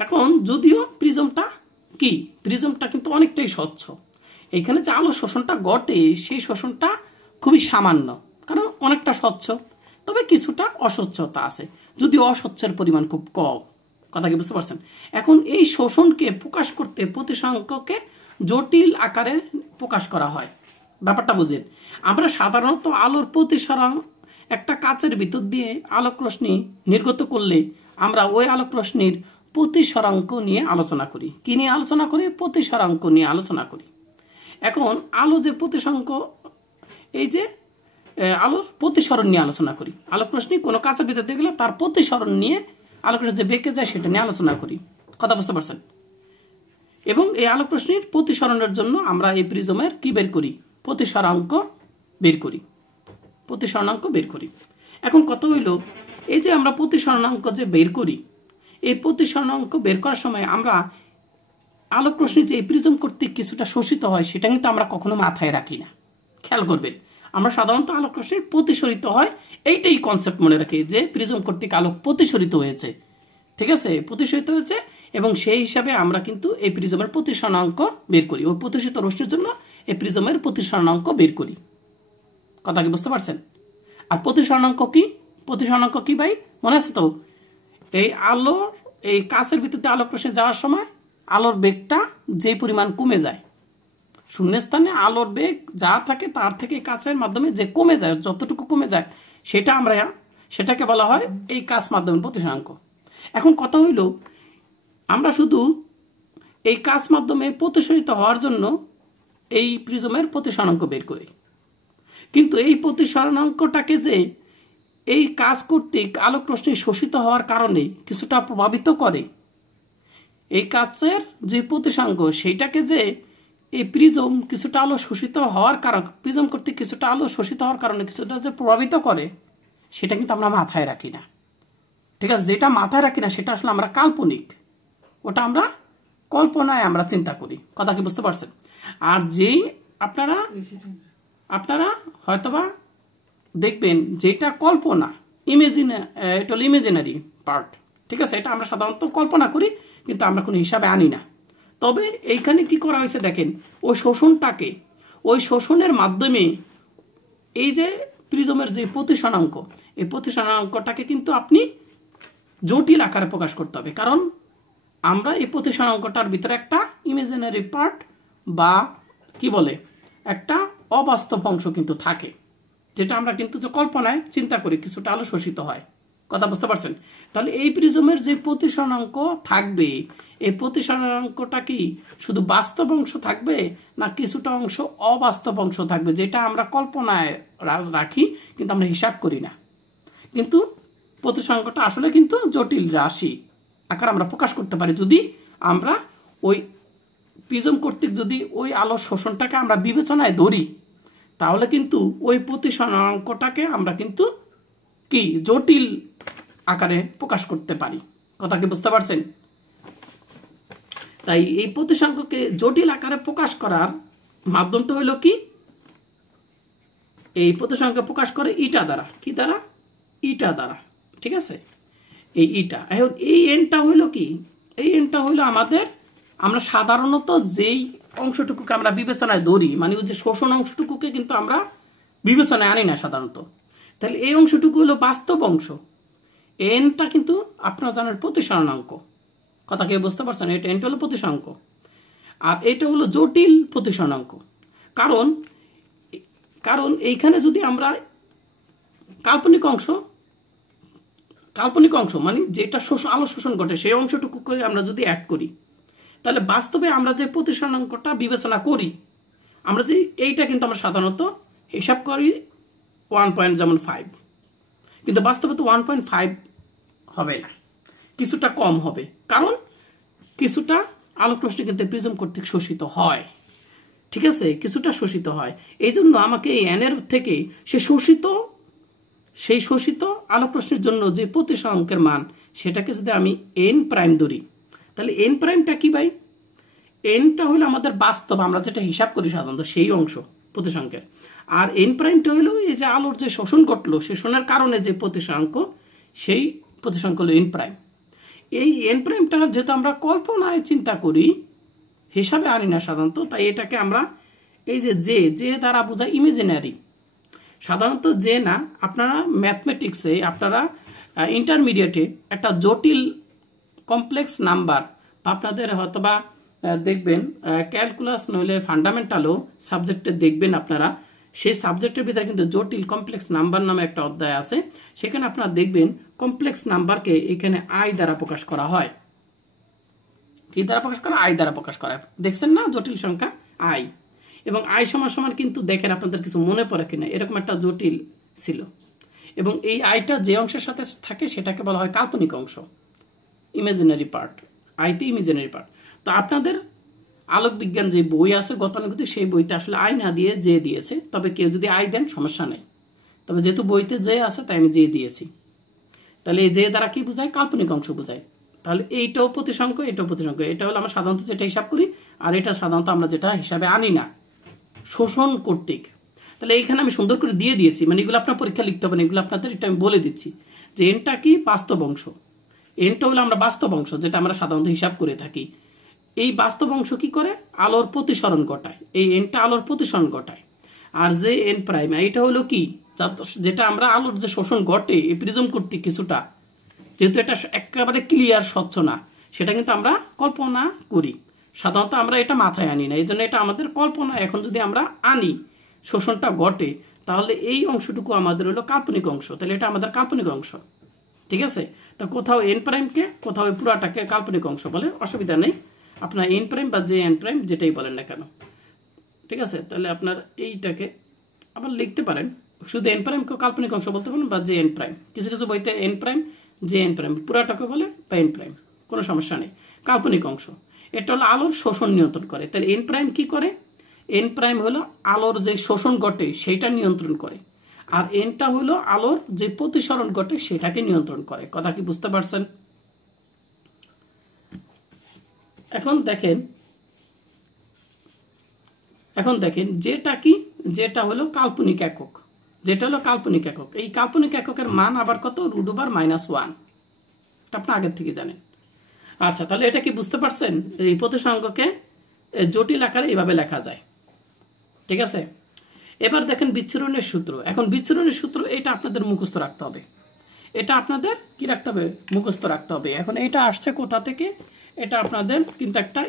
এখন যদিও প্রিজমটা কিন্তু অনেকটাই স্বচ্ছ, এখানে যে আলো শোষণটা ঘটে সেই শোষণটা খুবই সামান্য, কারণ অনেকটা স্বচ্ছ, তবে কিছুটা অস্বচ্ছতা আছে, যদি অস্বচ্ছের পরিমাণ খুব কম। কথা কি বুঝতে পারছেন? এখন এই শোষণকে প্রকাশ করতে প্রতিসরাঙ্ককে জটিল আকারে প্রকাশ করা হয়। ব্যাপারটা বুঝেন? আমরা সাধারণত আলোর প্রতিসরণ, একটা কাচের ভিতর দিয়ে আলোক রশ্মি নির্গত করলে আমরা ওই আলোক রশ্মির প্রতিসরাঙ্ক নিয়ে আলোচনা করি। কি নিয়ে আলোচনা করি? প্রতিসরাঙ্ক নিয়ে আলোচনা করি। এখন আলো যে প্রতিসরাঙ্ক, এই যে আলোর প্রতিসরণ নিয়ে আলোচনা করি। আলোক রশ্মি কোনো কাচের ভিতর দিয়ে গেলে তার প্রতিসরণ নিয়ে আলোক রশ্মি যে বেঁকে যায় সেটা নিয়ে আলোচনা করি। কথা বুঝতে পারছেন? এবং এই আলোক রশ্মির প্রতিসরণের জন্য আমরা এই প্রিজমের কি বের করি? প্রতিসরাঙ্ক বের করি। এখন কত হইল, এই যে আমরা প্রতিসরণাঙ্ক যে বের করি, এই প্রতিসরণাঙ্ক বের করার সময় আমরা আলোক রশ্মি যে প্রিজম কর্তৃক কিছুটা শোষিত হয় সেটা কিন্তু আমরা কখনো মাথায় রাখি না। খেয়াল করবেন, আমরা সাধারণত আলোক রশ্মির প্রতিসরিত হয় এইটাই কনসেপ্ট মনে রাখি, যে প্রিজম কর্তৃক আলোক প্রতিসরিত হয়েছে, ঠিক আছে? প্রতিসরিত হয়েছে, এবং সেই হিসাবে আমরা কিন্তু এই প্রিজমের প্রতিসরণাঙ্ক বের করি, ওই প্রতিসরিত রশ্মির জন্য এই প্রিজমের প্রতিসরণাঙ্ক বের করি। কথা কি বুঝতে পারছেন? আর প্রতিসরণাঙ্ক কি ভাই মনে আছে তো? এই আলো, এই কাচের ভিতরে আলোক রশ্মি যাওয়ার সময় আলোর বেগটা যে পরিমাণ কমে যায়, শূন্যস্থানে আলোর বেগ যা থাকে তার থেকে কাচের মাধ্যমে যে কমে যায়, যতটুকু কমে যায় সেটাকে বলা হয় এই কাচ মাধ্যমের প্রতিসরাঙ্ক। এখন কথা হইল, আমরা শুধু এই কাচ মাধ্যমে প্রতিসরিত হওয়ার জন্য এই প্রিজমের প্রতিসরাঙ্ক বের করি, কিন্তু এই প্রতিসরাঙ্কটাকে যে এই কাচ কর্তৃক আলোক রশ্মি শোষিত হওয়ার কারণে কিছুটা প্রভাবিত করে, এই কাচের যে প্রতিসরাঙ্ক সেইটাকে যে এই প্রিজম কিছুটা আলো শোষিত হওয়ার কারণে, প্রিজম কর্তৃক কিছুটা আলো শোষিত হওয়ার কারণে কিছুটা যে প্রভাবিত করে, সেটা কিন্তু আমরা মাথায় রাখি না। ঠিক আছে? যেটা মাথায় রাখি না সেটা আসলে আমরা কাল্পনিক, ওটা আমরা কল্পনায় আমরা চিন্তা করি। কথা কি বুঝতে পারছেন? আর যেই আপনারা হয়তোবা দেখবেন যেটা কল্পনা, এটা হলো ইমাজিনারি পার্ট, ঠিক আছে, এটা আমরা সাধারণত কল্পনা করি কিন্তু আমরা কোনো হিসাবে আনি না। তবে এইখানে কি করা হয়েছে দেখেন, ওই শোষণটাকে, ওই শোষণের মাধ্যমে এই যে প্রিজমের যে প্রতিসরাঙ্ক, এই প্রতিসরাঙ্কটাকে কিন্তু আপনি জটিল আকারে প্রকাশ করতে হবে, কারণ আমরা এই প্রতিসরাঙ্কটার ভিতরে একটা ইমাজিনারি পার্ট বা কি বলে একটা অবাস্তব অংশ কিন্তু থাকে, যেটা আমরা কিন্তু যে কল্পনায় চিন্তা করি কিছুটা আলো শোষিত হয়। কথা বুঝতে পারছেন? তাহলে এই প্রিজমের যে প্রতিসরাঙ্ক থাকবে, এই প্রতিসরাঙ্কটা কি শুধু বাস্তব অংশ থাকবে না কিছুটা অংশ অবাস্তব অংশ থাকবে, যেটা আমরা কল্পনায় রাখি কিন্তু আমরা হিসাব করি না। কিন্তু প্রতিসরাঙ্কটা আসলে কিন্তু জটিল রাশি আকার আমরা প্রকাশ করতে পারি যদি আমরা ওই প্রিজম কর্তৃক যদি ওই আলোর শোষণটাকে আমরা বিবেচনায় ধরি, তাহলে কিন্তু ওই প্রতিসরাঙ্কটাকে আমরা কিন্তু কি জটিল আকারে প্রকাশ করতে পারি। কথা কি বুঝতে পারছেন? তাই এই প্রতিসরাঙ্ককে জটিল আকারে প্রকাশ করার মাধ্যমটা হলো কি, এই প্রতিসরাঙ্ককে প্রকাশ করে ইটা দ্বারা। কি দ্বারা? ইটা দ্বারা। ঠিক আছে, এই ইটা। এখন এই এনটা হইলো কি, এই এনটা হইলো আমাদের, আমরা সাধারণত যেই অংশটুকুকে আমরা বিবেচনায় ধরি, মানে ওই যে শোষণ অংশটুকুকে কিন্তু আমরা বিবেচনায় আনি না সাধারণত। তাহলে এই অংশটুকু হলো বাস্তব অংশ, এনটা কিন্তু আপনারা জানেন প্রতিসরাঙ্ক। কথা কি বুঝতে পারছেন? এটা এনটা হলো প্রতিসরাঙ্ক, আর এটা হলো জটিল প্রতিসরাঙ্ক। কারণ এইখানে যদি আমরা কাল্পনিক অংশ মানে যেটা আলো শোষণ ঘটে সেই অংশটুকুকে আমরা যদি অ্যাড করি, তাহলে বাস্তবে আমরা যে প্রতিসরাঙ্কটা বিবেচনা করি, আমরা যে এইটা কিন্তু আমরা সাধারণত হিসাব করি 1.5, কিন্তু বাস্তবে তো 1.5 হবে না, কিছুটা কম হবে, কারণ কিছুটা আলোক রশ্মি কিন্তু প্রিজম কর্তৃক শোষিত হয়। ঠিক আছে, কিছুটা শোষিত হয়। এই জন্য আমাকে এই এনের থেকে সেই শোষিত আলোক রশ্মির জন্য যে প্রতিসরাঙ্কের মান, সেটাকে যদি আমি এন প্রাইম ধরি, তাহলে এন প্রাইমটা কি ভাই? এনটা হলো আমাদের বাস্তব, আমরা যেটা হিসাব করি সাধারণত সেই অংশ প্রতিসরাঙ্কের। আর এন প্রাইমটা হলো এই যে আলোর যে শোষণ ঘটলো, শোষণের কারণে যে প্রতিসরাঙ্ক, সেই প্রতিসরাঙ্ক হলো এন প্রাইম। এই এন প্রাইমটা যেহেতু আমরা কল্পনায় চিন্তা করি, হিসাবে আনি না সাধারণত, তাই এটাকে আমরা এই যে দ্বারা বোঝায় ইমাজিনারি। সাধারণত যে না, আপনারা ম্যাথমেটিক্সে, আপনারা ইন্টারমিডিয়েটে একটা জটিল কমপ্লেক্স নাম্বার, আপনাদের হয়তোবা দেখবেন ক্যালকুলাস নইলে ফান্ডামেন্টালও সাবজেক্টে দেখবেন আপনারা, সেই সাবজেক্টের ভিতরে কিন্তু জটিল কমপ্লেক্স নাম্বার নামে একটা অধ্যায় আছে। সেখানে আপনারা দেখবেন কমপ্লেক্স নাম্বারকে এখানে আই দ্বারা প্রকাশ করা হয়। কি দ্বারা প্রকাশ করা? আই দ্বারা প্রকাশ করা হয়। দেখছেন না জটিল সংখ্যা আই, এবং আই সমান সমান কিন্তু দেখেন আপনাদের কিছু মনে পড়ে কিনা, এরকম একটা জটিল ছিল। এবং এই আইটা যে অংশের সাথে থাকে সেটাকে বলা হয় কাল্পনিক অংশ, ইমাজিনারি পার্ট। আইতে ইমাজিনারি পার্ট। তো আপনাদের আলোক বিজ্ঞান যে বই আছে গতানুগতিক, সেই বইতে আসলে আই না দিয়ে যে দিয়েছে, তবে কেউ যদি আই দেন সমস্যা নেই, তবে যেহেতু বইতে যে আছে তাই আমি যে দিয়েছি। তাহলে এই যে দ্বারা কি বোঝায়? কাল্পনিক অংশ বোঝায়। তাহলে এইটাও প্রতিসরাঙ্ক, এটাও প্রতিসরাঙ্ক। এটা হলো আমরা সাধারণত যেটা হিসাব করি, আর এটা সাধারণত আমরা যেটা হিসাবে আনি না, শোষণ কর্তৃক। তাহলে এইখানে আমি সুন্দর করে দিয়ে দিয়েছি, মানে এগুলো আপনার পরীক্ষা লিখতে হবে না, এগুলো আপনাদের এটা আমি বলে দিচ্ছি যে এনটা কি বাস্তব অংশ, এনটা হলো আমরা বাস্তব অংশ যেটা আমরা সাধারণত হিসাব করে থাকি। এই বাস্তব অংশ কি করে? আলোর প্রতিসরণ ঘটায়, এই এনটা আলোর প্রতিসরণ ঘটায়। আর যে এন প্রাইম, এটা হলো কি, যেটা আমরা আলোর যে শোষণ ঘটে এই প্রিজম কর্তৃক কিছুটা, যেহেতু এটা একেবারে ক্লিয়ার স্বচ্ছ না, সেটা কিন্তু আমরা কল্পনা করি, সাধারণত আমরা এটা মাথায় আনি না। এই জন্য এটা আমাদের কল্পনা। এখন যদি আমরা আনি শোষণটা ঘটে, তাহলে এই অংশটুকু আমাদের হলো কাল্পনিক অংশ, তাহলে এটা আমাদের কাল্পনিক অংশ। ঠিক আছে, তো কোথাও এন প্রাইমকে, কোথাও পুরাটাকে কাল্পনিক অংশ বলে, অসুবিধা নেই। আপনার এন প্রাইম বা জে এন প্রাইম যেটাই বলেন না কেন, ঠিক আছে। তাহলে আপনার এইটাকে আবার লিখতে পারেন, শুধু এন প্রাইমকে কাল্পনিক অংশ বলতে পারেন বা জে এন প্রাইম। কিছু কিছু বইতে N prime, J N prime পুরাটাকে বলে বা এন প্রাইম, কোনো সমস্যা নেই। কাল্পনিক অংশ এটা হলো আলোর শোষণ নিয়ন্ত্রণ করে। তাহলে এন প্রাইম কি করে? এন প্রাইম হলো আলোর যে শোষণ ঘটে সেইটা নিয়ন্ত্রণ করে, আর এনটা হলো আলোর যে প্রতিসরণ ঘটে সেটাকে নিয়ন্ত্রণ করে। কথা কি বুঝতে পারছেন? এখন দেখেন যেটা কি, যেটা হলো কাল্পনিক একক, যেটা হলো কাল্পনিক একক। এই কাল্পনিক এককের মান আবার কত? √(-1)। এটা আপনি আগের থেকে জানেন। আচ্ছা, তাহলে এটা কি বুঝতে পারছেন? এই প্রতিসরাঙ্ককে জটিল আকারে এইভাবে লেখা যায়। ঠিক আছে, এবার দেখেন বিচ্ছুরণের সূত্র। এখন বিচ্ছুরণের সূত্র এটা আপনাদের মুখস্থ রাখতে হবে, এটা আপনাদের কি রাখতে হবে? মুখস্থ রাখতে হবে। এখন এটা আসছে কোথা থেকে? এটা আপনাদের কিন্তু একটা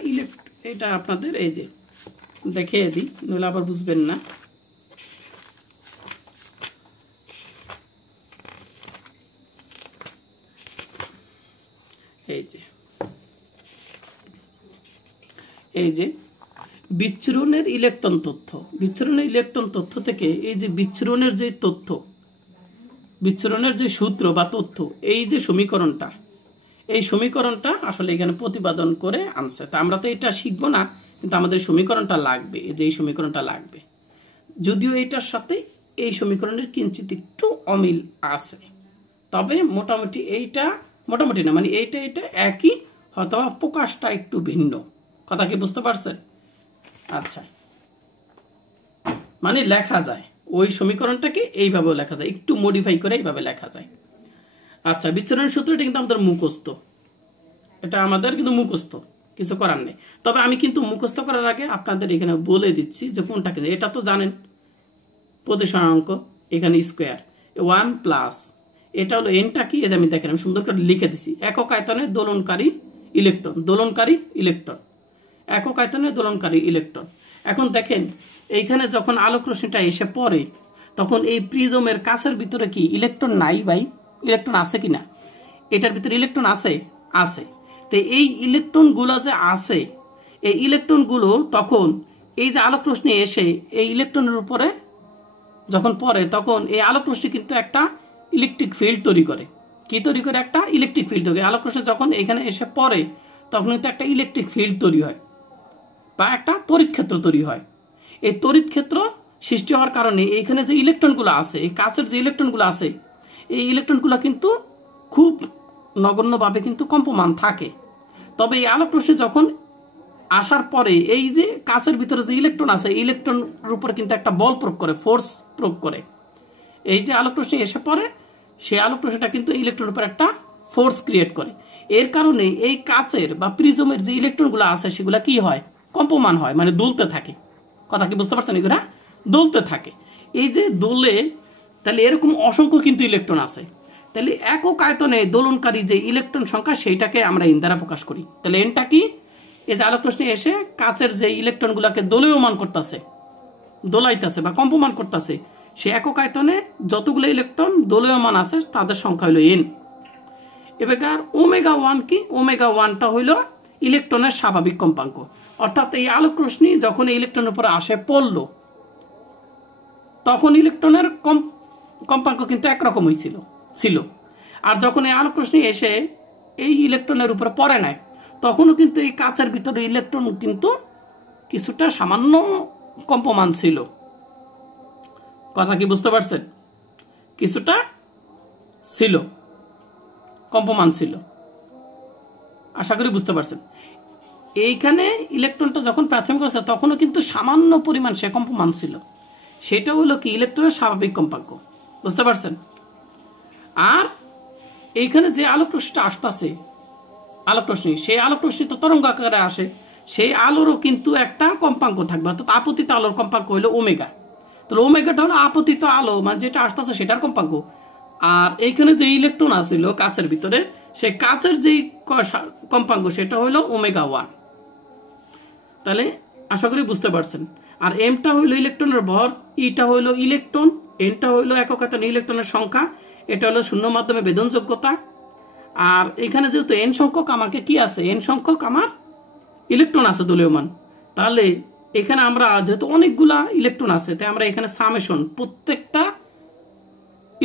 এটা আপনাদের এই যে দেখিয়ে দিই, নইলে আবার বুঝবেন না। এই যে বিচ্ছুরণের ইলেকট্রন তথ্য, বিচ্ছুরণের ইলেকট্রন তথ্য থেকে এই যে বিচ্ছুরণের যে তথ্য, বিচ্ছুরণের যে সূত্র বা তথ্য, এই যে সমীকরণটা, এই সমীকরণটা আসলে এখানে প্রতিপাদন করে আনছে। তা আমরা তো এটা শিখবো না, কিন্তু আমাদের সমীকরণটা লাগবে, এই যে এই সমীকরণটা লাগবে। যদিও এটার সাথে এই সমীকরণের কিঞ্চিত একটু অমিল আছে, তবে মোটামুটি এইটা, মোটামুটি না মানে এইটা একই, হয়তো প্রকাশটা একটু ভিন্ন। কথা কি বুঝতে পারছেন? আচ্ছা, মানে লেখা যায় ওই সমীকরণটাকে এইভাবেও লেখা যায়, একটু মডিফাই করে এইভাবে লেখা যায়। আচ্ছা, বিচ্ছুরণের সূত্রটা কিন্তু আমাদের মুখস্থ, এটা আমাদের কিন্তু মুখস্থ, কিছু করার নেই। তবে আমি কিন্তু মুখস্থ করার আগে আপনাদের এখানে বলে দিচ্ছি যে কোনটা কিন্তু, এটা তো জানেন প্রতিসরাঙ্ক, এখানে স্কোয়ার 1 প্লাস এটা হলো এনটা কি, এই যে আমি দেখেন আমি সুন্দর করে লিখে দিছি, একক আয়তনে দোলনকারী ইলেকট্রন, দোলনকারী ইলেকট্রন, একক আয়তনে দোলনকারী ইলেকট্রন। এখন দেখেন এইখানে যখন আলোক রশ্মিটা এসে পড়ে তখন এই প্রিজমের কাছের ভিতরে কি ইলেকট্রন নাই ভাই? ইলেকট্রন আছে কিনা? এটার ভিতরে ইলেকট্রন আছে, আছে। তো এই ইলেকট্রনগুলো যে আছে, এই ইলেকট্রনগুলো তখন এই যে আলোক রশ্মি এসে এই ইলেকট্রনের উপরে যখন পড়ে তখন এই আলোক রশ্মি কিন্তু একটা ইলেকট্রিক ফিল্ড তৈরি করে। কি তৈরি করে? একটা ইলেকট্রিক ফিল্ড তৈরি। আলোক রশ্মি যখন এখানে এসে পড়ে তখন কিন্তু একটা ইলেকট্রিক ফিল্ড তৈরি হয় বা একটা তড়িৎ ক্ষেত্র তৈরি হয়। এই তড়িৎ ক্ষেত্র সৃষ্টি হওয়ার কারণে এইখানে যে ইলেকট্রনগুলো আছে, এই কাচের যে ইলেকট্রনগুলো আছে, এই ইলেকট্রনগুলো কিন্তু খুব নগণ্যভাবে কিন্তু কম্পমান থাকে। তবে এই আলোক রশ্মি যখন আসার পরে এই যে কাচের ভিতরে যে ইলেকট্রন আছে, এই ইলেকট্রনের উপরে কিন্তু একটা বল প্রয়োগ করে, ফোর্স প্রয়োগ করে। এই যে আলোক রশ্মি এসে পড়ে, সেই আলোক রশ্মিটা কিন্তু ইলেকট্রনের উপর একটা ফোর্স ক্রিয়েট করে। এর কারণে এই কাচের বা প্রিজমের যে ইলেকট্রনগুলো আছে সেগুলো কি হয়? কম্পমান হয়, মানে দুলতে থাকে। কথা কি বুঝতে পারছেন? এগুলা দুলতে থাকে। এই যে দোলে, তাহলে এরকম অসংখ্য কিন্তু ইলেকট্রন আছে। তাহলে একক আয়তনে দোলনকারী যে ইলেকট্রন সংখ্যা সেইটাকে আমরা এন দ্বারা প্রকাশ করি। তাহলে এনটা কি? এই যে আলোক রশ্মি এসে কাচের যে ইলেকট্রনগুলোকে দোলায়মান করতেছে, দোলাইতেছে বা কম্পমান করতেছে, সে একক আয়তনে যতগুলো ইলেকট্রন দোলায়মান আছে তাদের সংখ্যা হলো এন। এবার ওমেগা 1 কি? ওমেগা 1টা হইলো ইলেকট্রনের স্বাভাবিক কম্পাঙ্ক। অর্থাৎ এই আলোক রশ্মি যখন এই ইলেকট্রনের উপরে আসে পড়লো তখন ইলেকট্রনের কম্পাঙ্ক কিন্তু একরকম ছিল। আর যখন এই আলোক রশ্মি এসে এই ইলেকট্রনের উপরে পড়ে নাই তখনও কিন্তু এই কাচের ভিতরে ইলেকট্রন কিন্তু কিছুটা সামান্য কম্পমান ছিল। কথা কি বুঝতে পারছেন? কিছুটা ছিল, কম্পমান ছিল। আশা করি বুঝতে পারছেন। এইখানে ইলেকট্রনটা যখন প্রাথমিক অবস্থা তখনও কিন্তু সামান্য পরিমাণ সে কম্পমান ছিল। সেটা হলো কি? ইলেকট্রনের স্বাভাবিক কম্পাঙ্ক। বুঝতে পারছেন? আর এইখানে যে আলোক রশ্মিটা আসতেছে, আলোক রশ্মি, সেই আলোক রশ্মি তো তরঙ্গ আকারে আসে, সেই আলোরও কিন্তু একটা কম্পাঙ্ক থাকবে। অর্থাৎ আপতিত আলোর কম্পাঙ্ক হলো ওমেগা। তাহলে ওমেগাটা হলো আপতিত আলো, মানে যেটা আসতেছে সেটার কম্পাঙ্ক। আর এইখানে যে ইলেকট্রন আছিল কাচের ভিতরে, সেই কাচের যে কম্পাঙ্ক সেটা হলো ওমেগা 1। তাহলে আশা করি বুঝতে পারছেন। আর এমটা হইলো ইলেকট্রনের ভর, ইটা হইলো ইলেকট্রন, এনটা হইলো একক আয়তনে ইলেকট্রনের সংখ্যা, এটা হলো শূন্য মাধ্যমে বেদন যোগ্যতা। আর এখানে যেহেতু এন সংখ্যক আমাকে কি আছে? এন সংখ্যক আমার ইলেকট্রন আছে দোলায়মান। তাহলে এখানে আমরা যেহেতু অনেকগুলা ইলেকট্রন আছে, তাই আমরা এখানে সামেশন প্রত্যেকটা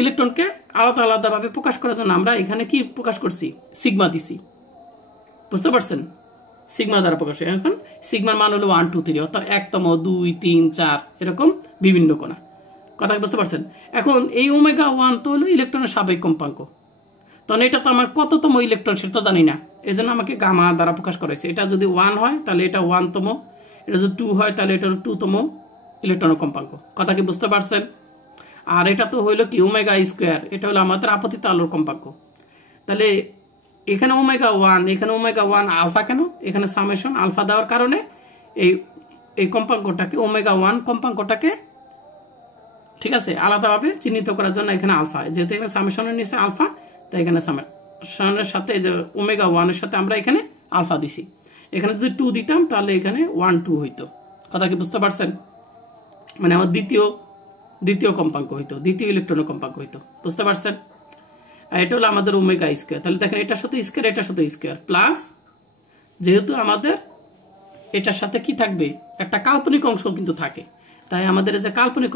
ইলেকট্রনকে আলাদা আলাদা ভাবে প্রকাশ করার জন্য আমরা এখানে কি প্রকাশ করছি? সিগমা দিছি। বুঝতে পারছেন? সিগমা দ্বারা প্রকাশ হয়। এখন সিগমার মান হলো 1 2 3, অর্থাৎ 1তম 2 3 4 এরকম বিভিন্ন কোণা। কথা বুঝতে পারছেন? এখন এই ওমেগা 1 তো হলো ইলেকট্রনের স্বাভাবিক কম্পাঙ্ক। তখন এটা তো আমার কততম ইলেকট্রন সেটা তো জানি না, এই জন্য আমাকে গামা দ্বারা প্রকাশ করা হয়েছে। এটা যদি 1 হয় তাহলে এটা 1তম, এটা যদি 2 হয় তাহলে এটা হলো 2তম ইলেকট্রনের কম্পাঙ্ক। কথা কি বুঝতে পারছেন? আর এটা তো হইলো কি ওমেগা স্কোয়ার, এটা হলো আমাদের আপতিত আলোর কম্পাঙ্ক। তাহলে এখানে ওমেগা 1, এখানে ওমেগা 1 আলফা কেন? এখানে সামেশন আলফা দেওয়ার কারণে এই কম্পাঙ্কটাকে ওমেগা 1 কম্পাঙ্কটাকে ঠিক আছে আলাদাভাবে চিহ্নিত করার জন্য এখানে আলফা, যেহেতু এখানে সামেশনের নিচে আলফা, তাই এখানে সামেশনের সাথে যে ওমেগা 1 এর সাথে আমরা এখানে আলফা দিছি। এখানে যদি 2 দিতাম তাহলে এখানে 1 2 হইতো। কথা কি বুঝতে পারছেন? মানে আমার দ্বিতীয় কম্পাঙ্ক হইতো, দ্বিতীয় ইলেকট্রনের কম্পাঙ্ক হইতো। বুঝতে পারছেন? আর এটা হলো আমাদের ওমেগা স্কয়ার। তাহলে দেখেন এটার সাথে স্কয়ার, এটার সাথে স্কয়ার, প্লাস যেহেতু আমাদের এটার সাথে কি থাকবে, একটা কাল্পনিক অংশ কিন্তু থাকে, তাই আমাদের যে কাল্পনিক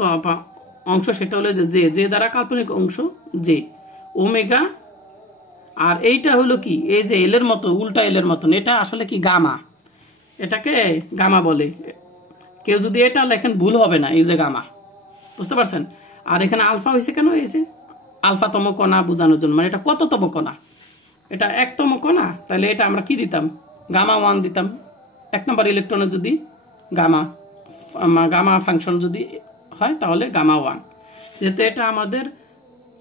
অংশ সেটা হলো যে দ্বারা কাল্পনিক অংশ যে ওমেগা, আর এইটা হলো কি এই যে এল এর মতো, উল্টা এল এর মতন, এটা আসলে কি গামা, এটাকে গামা বলে। কেউ যদি এটা লেখেন ভুল হবে না, এই যে গামা। বুঝতে পারছেন? আর এখানে আলফা হয়েছে কেন? এই যে আলফাতম কণা বোঝানোর জন্য, মানে এটা কততম কণা, এটা 1তম কণা, তাহলে এটা আমরা কি দিতাম, গামা 1 দিতাম। 1 নম্বর ইলেকট্রনের যদি গামা ফাংশন যদি হয় তাহলে গামা 1, যেহেতু এটা আমাদের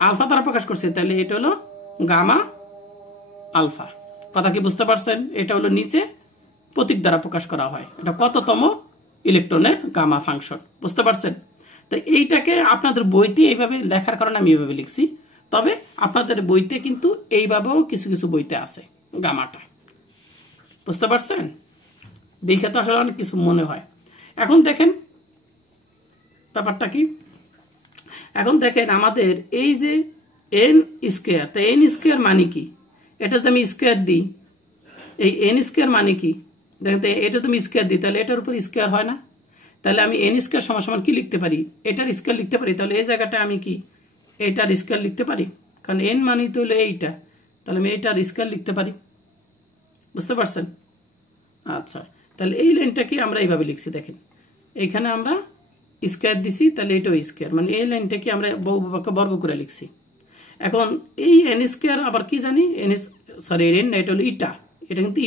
আলফা দ্বারা প্রকাশ করছে তাহলে এটা হলো গামা আলফা। কথা কি বুঝতে পারছেন? এটা হলো নিচে প্রতীক দ্বারা প্রকাশ করা হয়, এটা কততম ইলেকট্রনের গামা ফাংশন। বুঝতে পারছেন? তো এইটাকে আপনাদের বইতে এইভাবে লেখার কারণে আমি এইভাবে লিখছি, তবে আপনাদের বইতে কিন্তু এইভাবেও কিছু কিছু বইতে আছে গামাটা। বুঝতে পারছেন? দেখে তো আসলে অনেক কিছু মনে হয়। এখন দেখেন ব্যাপারটা কি, এখন দেখেন আমাদের এই যে এন স্কয়ার, তো এন স্কয়ার মানে কি, এটা যদি আমি স্কয়ার দিই, এই এন স্কয়ার মানে কি দেখেন, তো এটা তুমি স্কয়ার দিই তাহলে এটার উপর স্কয়ার হয় না, তাহলে আমি এন স্কয়ার সমান সমান কি লিখতে পারি, এটার স্কয়ার লিখতে পারি। তাহলে এই জায়গাটা আমি কি এটার স্কয়ার লিখতে পারি, কারণ এন মানে তো হলো এইটা, তাহলে আমি এটার স্কয়ার লিখতে পারি। বুঝতে পারছেন? আচ্ছা, তাহলে এই লাইনটা কি আমরা এইভাবে লিখছি, দেখেন এইখানে আমরা স্কয়ার দিছি, তাহলে এটাও স্কয়ার, মানে এই লাইনটা কি আমরা বহুপদকে বর্গ করে লিখছি। এখন এই এন স্কয়ার আবার কি জানি, এন এটা হলো ইটা, এটা কিন্তু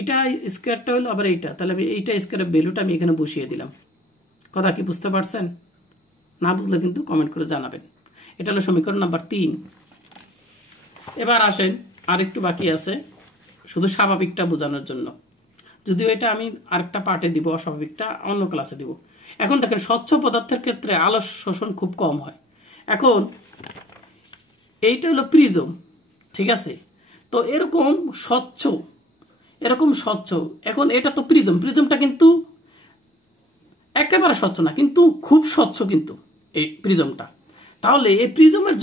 ইটা স্কয়ারটা হলো আবার এইটা, তাহলে আমি এইটা স্কয়ারের ভ্যালুটা আমি এখানে বসিয়ে দিলাম। কথা কি বুঝতে পারছেন? না বুঝলে কিন্তু কমেন্ট করে জানাবেন। এটা হলো সমীকরণ নাম্বার 3। এবার আসেন আরেকটু বাকি আছে, শুধু স্বাভাবিকটা বোঝানোর জন্য, যদিও এটা আমি আরেকটা পার্টে দিব, অস্বাভাবিকটা অন্য ক্লাসে দিব। এখন দেখেন স্বচ্ছ পদার্থের ক্ষেত্রে আলো শোষণ খুব কম হয়। এখন এইটা হলো প্রিজম, ঠিক আছে? তো এরকম স্বচ্ছ, এখন এটা তো প্রিজমটা কিন্তু একেবারে স্বচ্ছ না, কিন্তু খুব স্বচ্ছ কিন্তু এই প্রিজমটা। তাহলে এই প্রিজমের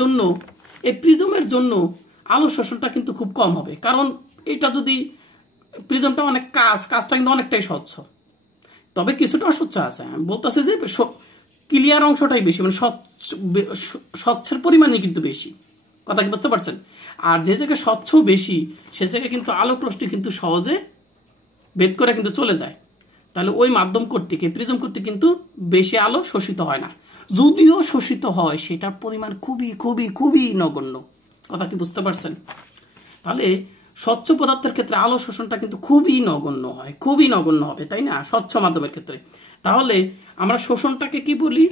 জন্য আলো শোষণটা কিন্তু খুব কম হবে, কারণ এটা যদি প্রিজমটা অনেক কাজটা কিন্তু অনেকটাই স্বচ্ছ, তবে কিছুটা অস্বচ্ছ আছে। আমি বলতেছি যে ক্লিয়ার অংশটাই বেশি, মানে স্বচ্ছের পরিমাণই কিন্তু বেশি। কথা কি বুঝতে পারছেন? আর যে জায়গায় স্বচ্ছ বেশি সে জায়গায় কিন্তু আলোক রশ্মি কিন্তু সহজে ভেদ করে কিন্তু চলে যায়, তাহলে ওই মাধ্যম কর্তৃক প্রিজম কর্তৃক কিন্তু বেশি আলো শোষিত হয় না, যদিও শোষিত হয় সেটার পরিমাণ খুবই খুবই খুবই নগণ্য। কথা কি বুঝতে পারছেন? তাহলে স্বচ্ছ পদার্থের ক্ষেত্রে আলো শোষণটা কিন্তু খুবই নগণ্য হয়, খুবই নগণ্য হবে, তাই না, স্বচ্ছ মাধ্যমের ক্ষেত্রে। তাহলে আমরা শোষণটাকে কি বলি,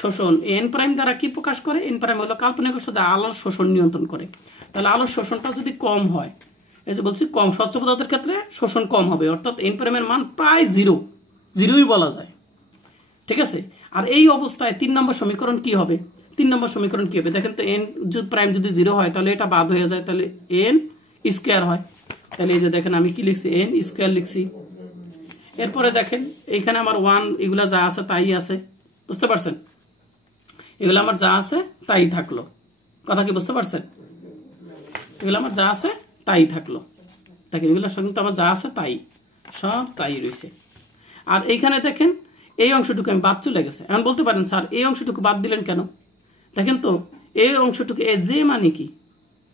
শোষণ এন প্রাইম দ্বারা কি প্রকাশ করে, এন প্রাইম হলো কাল্পনিক অংশ যা আলোর শোষণ নিয়ন্ত্রণ করে। তাহলে আলোর শোষণটা যদি কম হয়, এই যে বলছি কম, স্বচ্ছ পদার্থের ক্ষেত্রে শোষণ কম হবে, অর্থাৎ এন প্রাইমের মান প্রায় জিরোই বলা যায়, ঠিক আছে? আর এই অবস্থায় 3 নম্বর সমীকরণ কি হবে, 3 নম্বর সমীকরণ কি হবে দেখেন তো, এন প্রাইম যদি 0 হয় তাহলে এটা বাদ হয়ে যায়, তাহলে এন স্কয়ার হয়। তাহলে এই যে দেখেন আমি কি লিখছি, এন স্কয়ার লিখছি। এরপরে দেখেন এইখানে আমার 1 এগুলা যা আছে তাই আছে। বুঝতে পারছেন? এগুলো আমার যা আছে তাই থাকলো। কথা কি বুঝতে পারছেন? এগুলো আমার যা আছে তাই থাকলো, দেখেন এগুলোর সঙ্গে তো আমার যা আছে তাই, সব তাই রয়েছে। আর এইখানে দেখেন এই অংশটুকু আমি বাদ চলে গেছে। এখন বলতে পারেন স্যার এই অংশটুকু বাদ দিলেন কেন? দেখেন তো এই অংশটুকু যে মানে কি,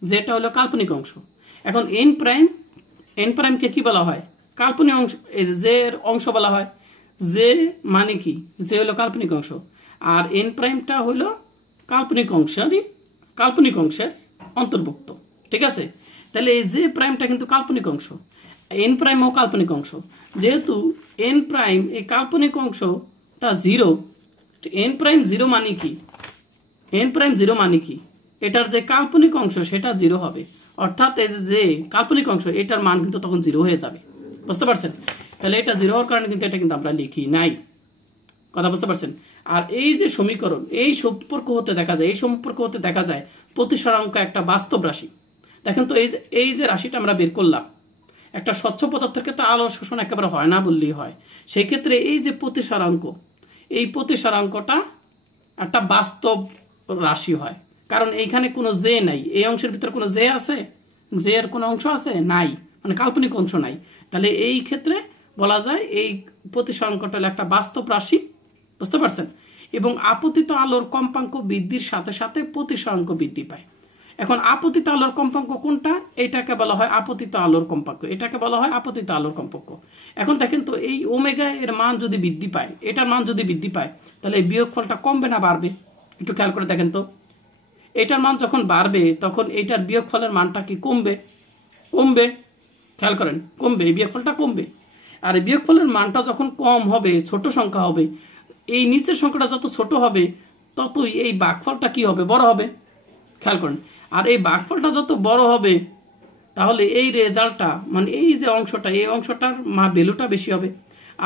যেটা হলো কাল্পনিক অংশ। এখন এন প্রাইমকে কি বলা হয়, কাল্পনিক অংশ, যে অংশ বলা হয়। যে মানে কি, যে হলো কাল্পনিক অংশ, আর এন প্রাইমটা হলো কাল্পনিক অংশের অন্তর্ভুক্ত, ঠিক আছে? তাহলে এই যে প্রাইমটা কিন্তু কাল্পনিক অংশ, এন প্রাইমও কাল্পনিক অংশ। যেহেতু এন প্রাইম এই কাল্পনিক অংশটা 0, এন প্রাইম 0 মানে কি, এন প্রাইম 0 মানে কি, এটার যে কাল্পনিক অংশ সেটা 0 হবে, অর্থাৎ এই যে কাল্পনিক অংশ এটার মান কিন্তু তখন 0 হয়ে যাবে। বুঝতে পারছেন? তাহলে এটা 0 হওয়ার কারণে কিন্তু এটা কিন্তু আমরা লিখি নাই। কথা বুঝতে পারছেন? আর এই যে সমীকরণ, এই সম্পর্ক হতে দেখা যায় প্রতিসরাঙ্ক একটা বাস্তব রাশি। দেখেন তো এই যে রাশিটা আমরা বের করলাম, একটা স্বচ্ছ পদার্থের ক্ষেত্রে আলোর শোষণ একেবারে হয় না বললেই হয়। সেই ক্ষেত্রে এই যে প্রতিসরাঙ্ক, এই প্রতিসরাঙ্কটা একটা বাস্তব রাশি হয়, কারণ এইখানে কোনো জে নাই। এই অংশের ভিতরে কোনো জে আছে? জে এর কোনো অংশ আছে? নাই, মানে কাল্পনিক অংশ নাই। তাহলে এই ক্ষেত্রে বলা যায় এই প্রতিসরাঙ্কটা হলো একটা বাস্তব রাশি। বুঝতে পারছেন? এবং আপতিত আলোর কম্পাঙ্ক বৃদ্ধির সাথে সাথে প্রতিসরাঙ্ক বৃদ্ধি পায়। এখন আপতিত আলোর কম্পাঙ্ক কোনটা? এটাকে বলা হয় আপতিত আলোর কম্পাঙ্ক, এটাকে বলা হয় আপতিত আলোর কম্পাঙ্ক। এখন দেখেন তো এই ওমেগা এর মান যদি বৃদ্ধি পায়, এটার মান যদি বৃদ্ধি পায়, তাহলে এই বিয়োগফলটা কমবে না বাড়বে? একটু খেয়াল করে দেখেন তো, এটার মান যখন বাড়বে তখন এইটার বিয়োগফলের মানটা কি কমবে? কমবে। খেয়াল করেন, কমবে, এই বিয়োগফলটা কমবে। আর এই বিয়োগফলের মানটা যখন কম হবে, ছোট সংখ্যা হবে, এই নিচের সংখ্যাটা যত ছোট হবে ততই এই ভাগফলটা কি হবে? বড় হবে। খেয়াল করেন, আর এই ভাগফলটা যত বড় হবে তাহলে এই রেজাল্টটা, মানে এই যে অংশটা, এই অংশটার ভ্যালুটা বেশি হবে।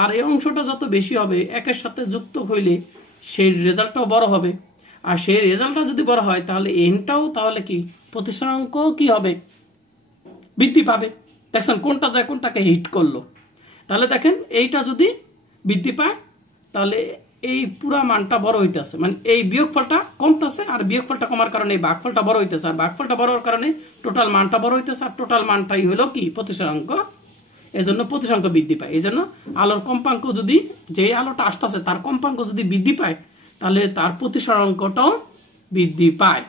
আর এই অংশটা যত বেশি হবে একের সাথে যুক্ত হইলে সেই রেজাল্টটাও বড় হবে। আর সেই রেজাল্টটা যদি বড় হয় তাহলে এনটাও তাহলে কি প্রতিসরাঙ্ক কি হবে? বৃদ্ধি পাবে। দেখছেন কোনটা যায় কোনটাকে হিট করলো? তাহলে দেখেন এইটা যদি বৃদ্ধি পায় তাহলে এই পুরা মানটা বড় হইতেছে, মানে এই বিয়োগফলটা কমতেছে, আর বিয়োগফলটা কমার কারণে এই ভাগফলটা বড় হইতেছে, আর ভাগফলটা বড় হওয়ার কারণে টোটাল মানটা বড় হইতেছে, আর টোটাল মানটাই হলো কি? প্রতিসরাঙ্ক। এজন্য প্রতিসরাঙ্ক বৃদ্ধি পায়। এই জন্য আলোর কম্পাঙ্ক যদি, যে আলোটা আসতেছে তার কম্পাঙ্ক যদি বৃদ্ধি পায় তাহলে তার প্রতিসরাঙ্কটাও বৃদ্ধি পায়।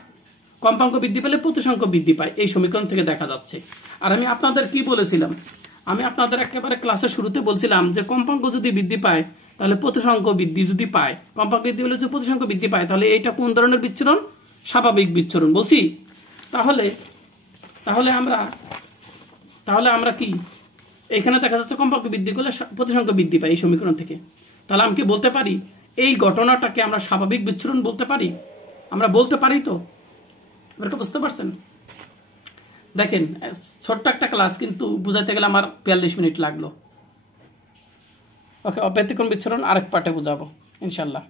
কম্পাঙ্ক বৃদ্ধি পেলে প্রতিসরাঙ্ক বৃদ্ধি পায়, এই সমীকরণ থেকে দেখা যাচ্ছে। আর আমি আপনাদের কি বলেছিলাম? আমি আপনাদের একেবারে ক্লাসের শুরুতে বলছিলাম যে কম্পাঙ্ক যদি বৃদ্ধি পায় তাহলে প্রতিসরাঙ্ক বৃদ্ধি যদি পায়, কম্পাঙ্ক বৃদ্ধি হলে যদি প্রতিসরাঙ্ক বৃদ্ধি পায় তাহলে এইটা কোন ধরনের বিচ্ছুরণ? স্বাভাবিক বিচ্ছুরণ বলছি। তাহলে আমরা কি এখানে দেখা যাচ্ছে কম্পাঙ্ক বৃদ্ধি করলে প্রতিসরাঙ্ক বৃদ্ধি পায় এই সমীকরণ থেকে। তাহলে আমি কি বলতে পারি এই ঘটনাটাকে আমরা স্বাভাবিক বিচ্ছুরণ বলতে পারি? আমরা বলতে পারি তো? এবারে বুঝতে পারছেন? দেখেন ছোট্ট একটা ক্লাস, কিন্তু বুঝাইতে গেলে আমার 42 মিনিট লাগলো। ওকে, ব্যতিক্রম বিচ্ছুরণ আরেক পার্টে বুঝাবো ইনশাল্লাহ।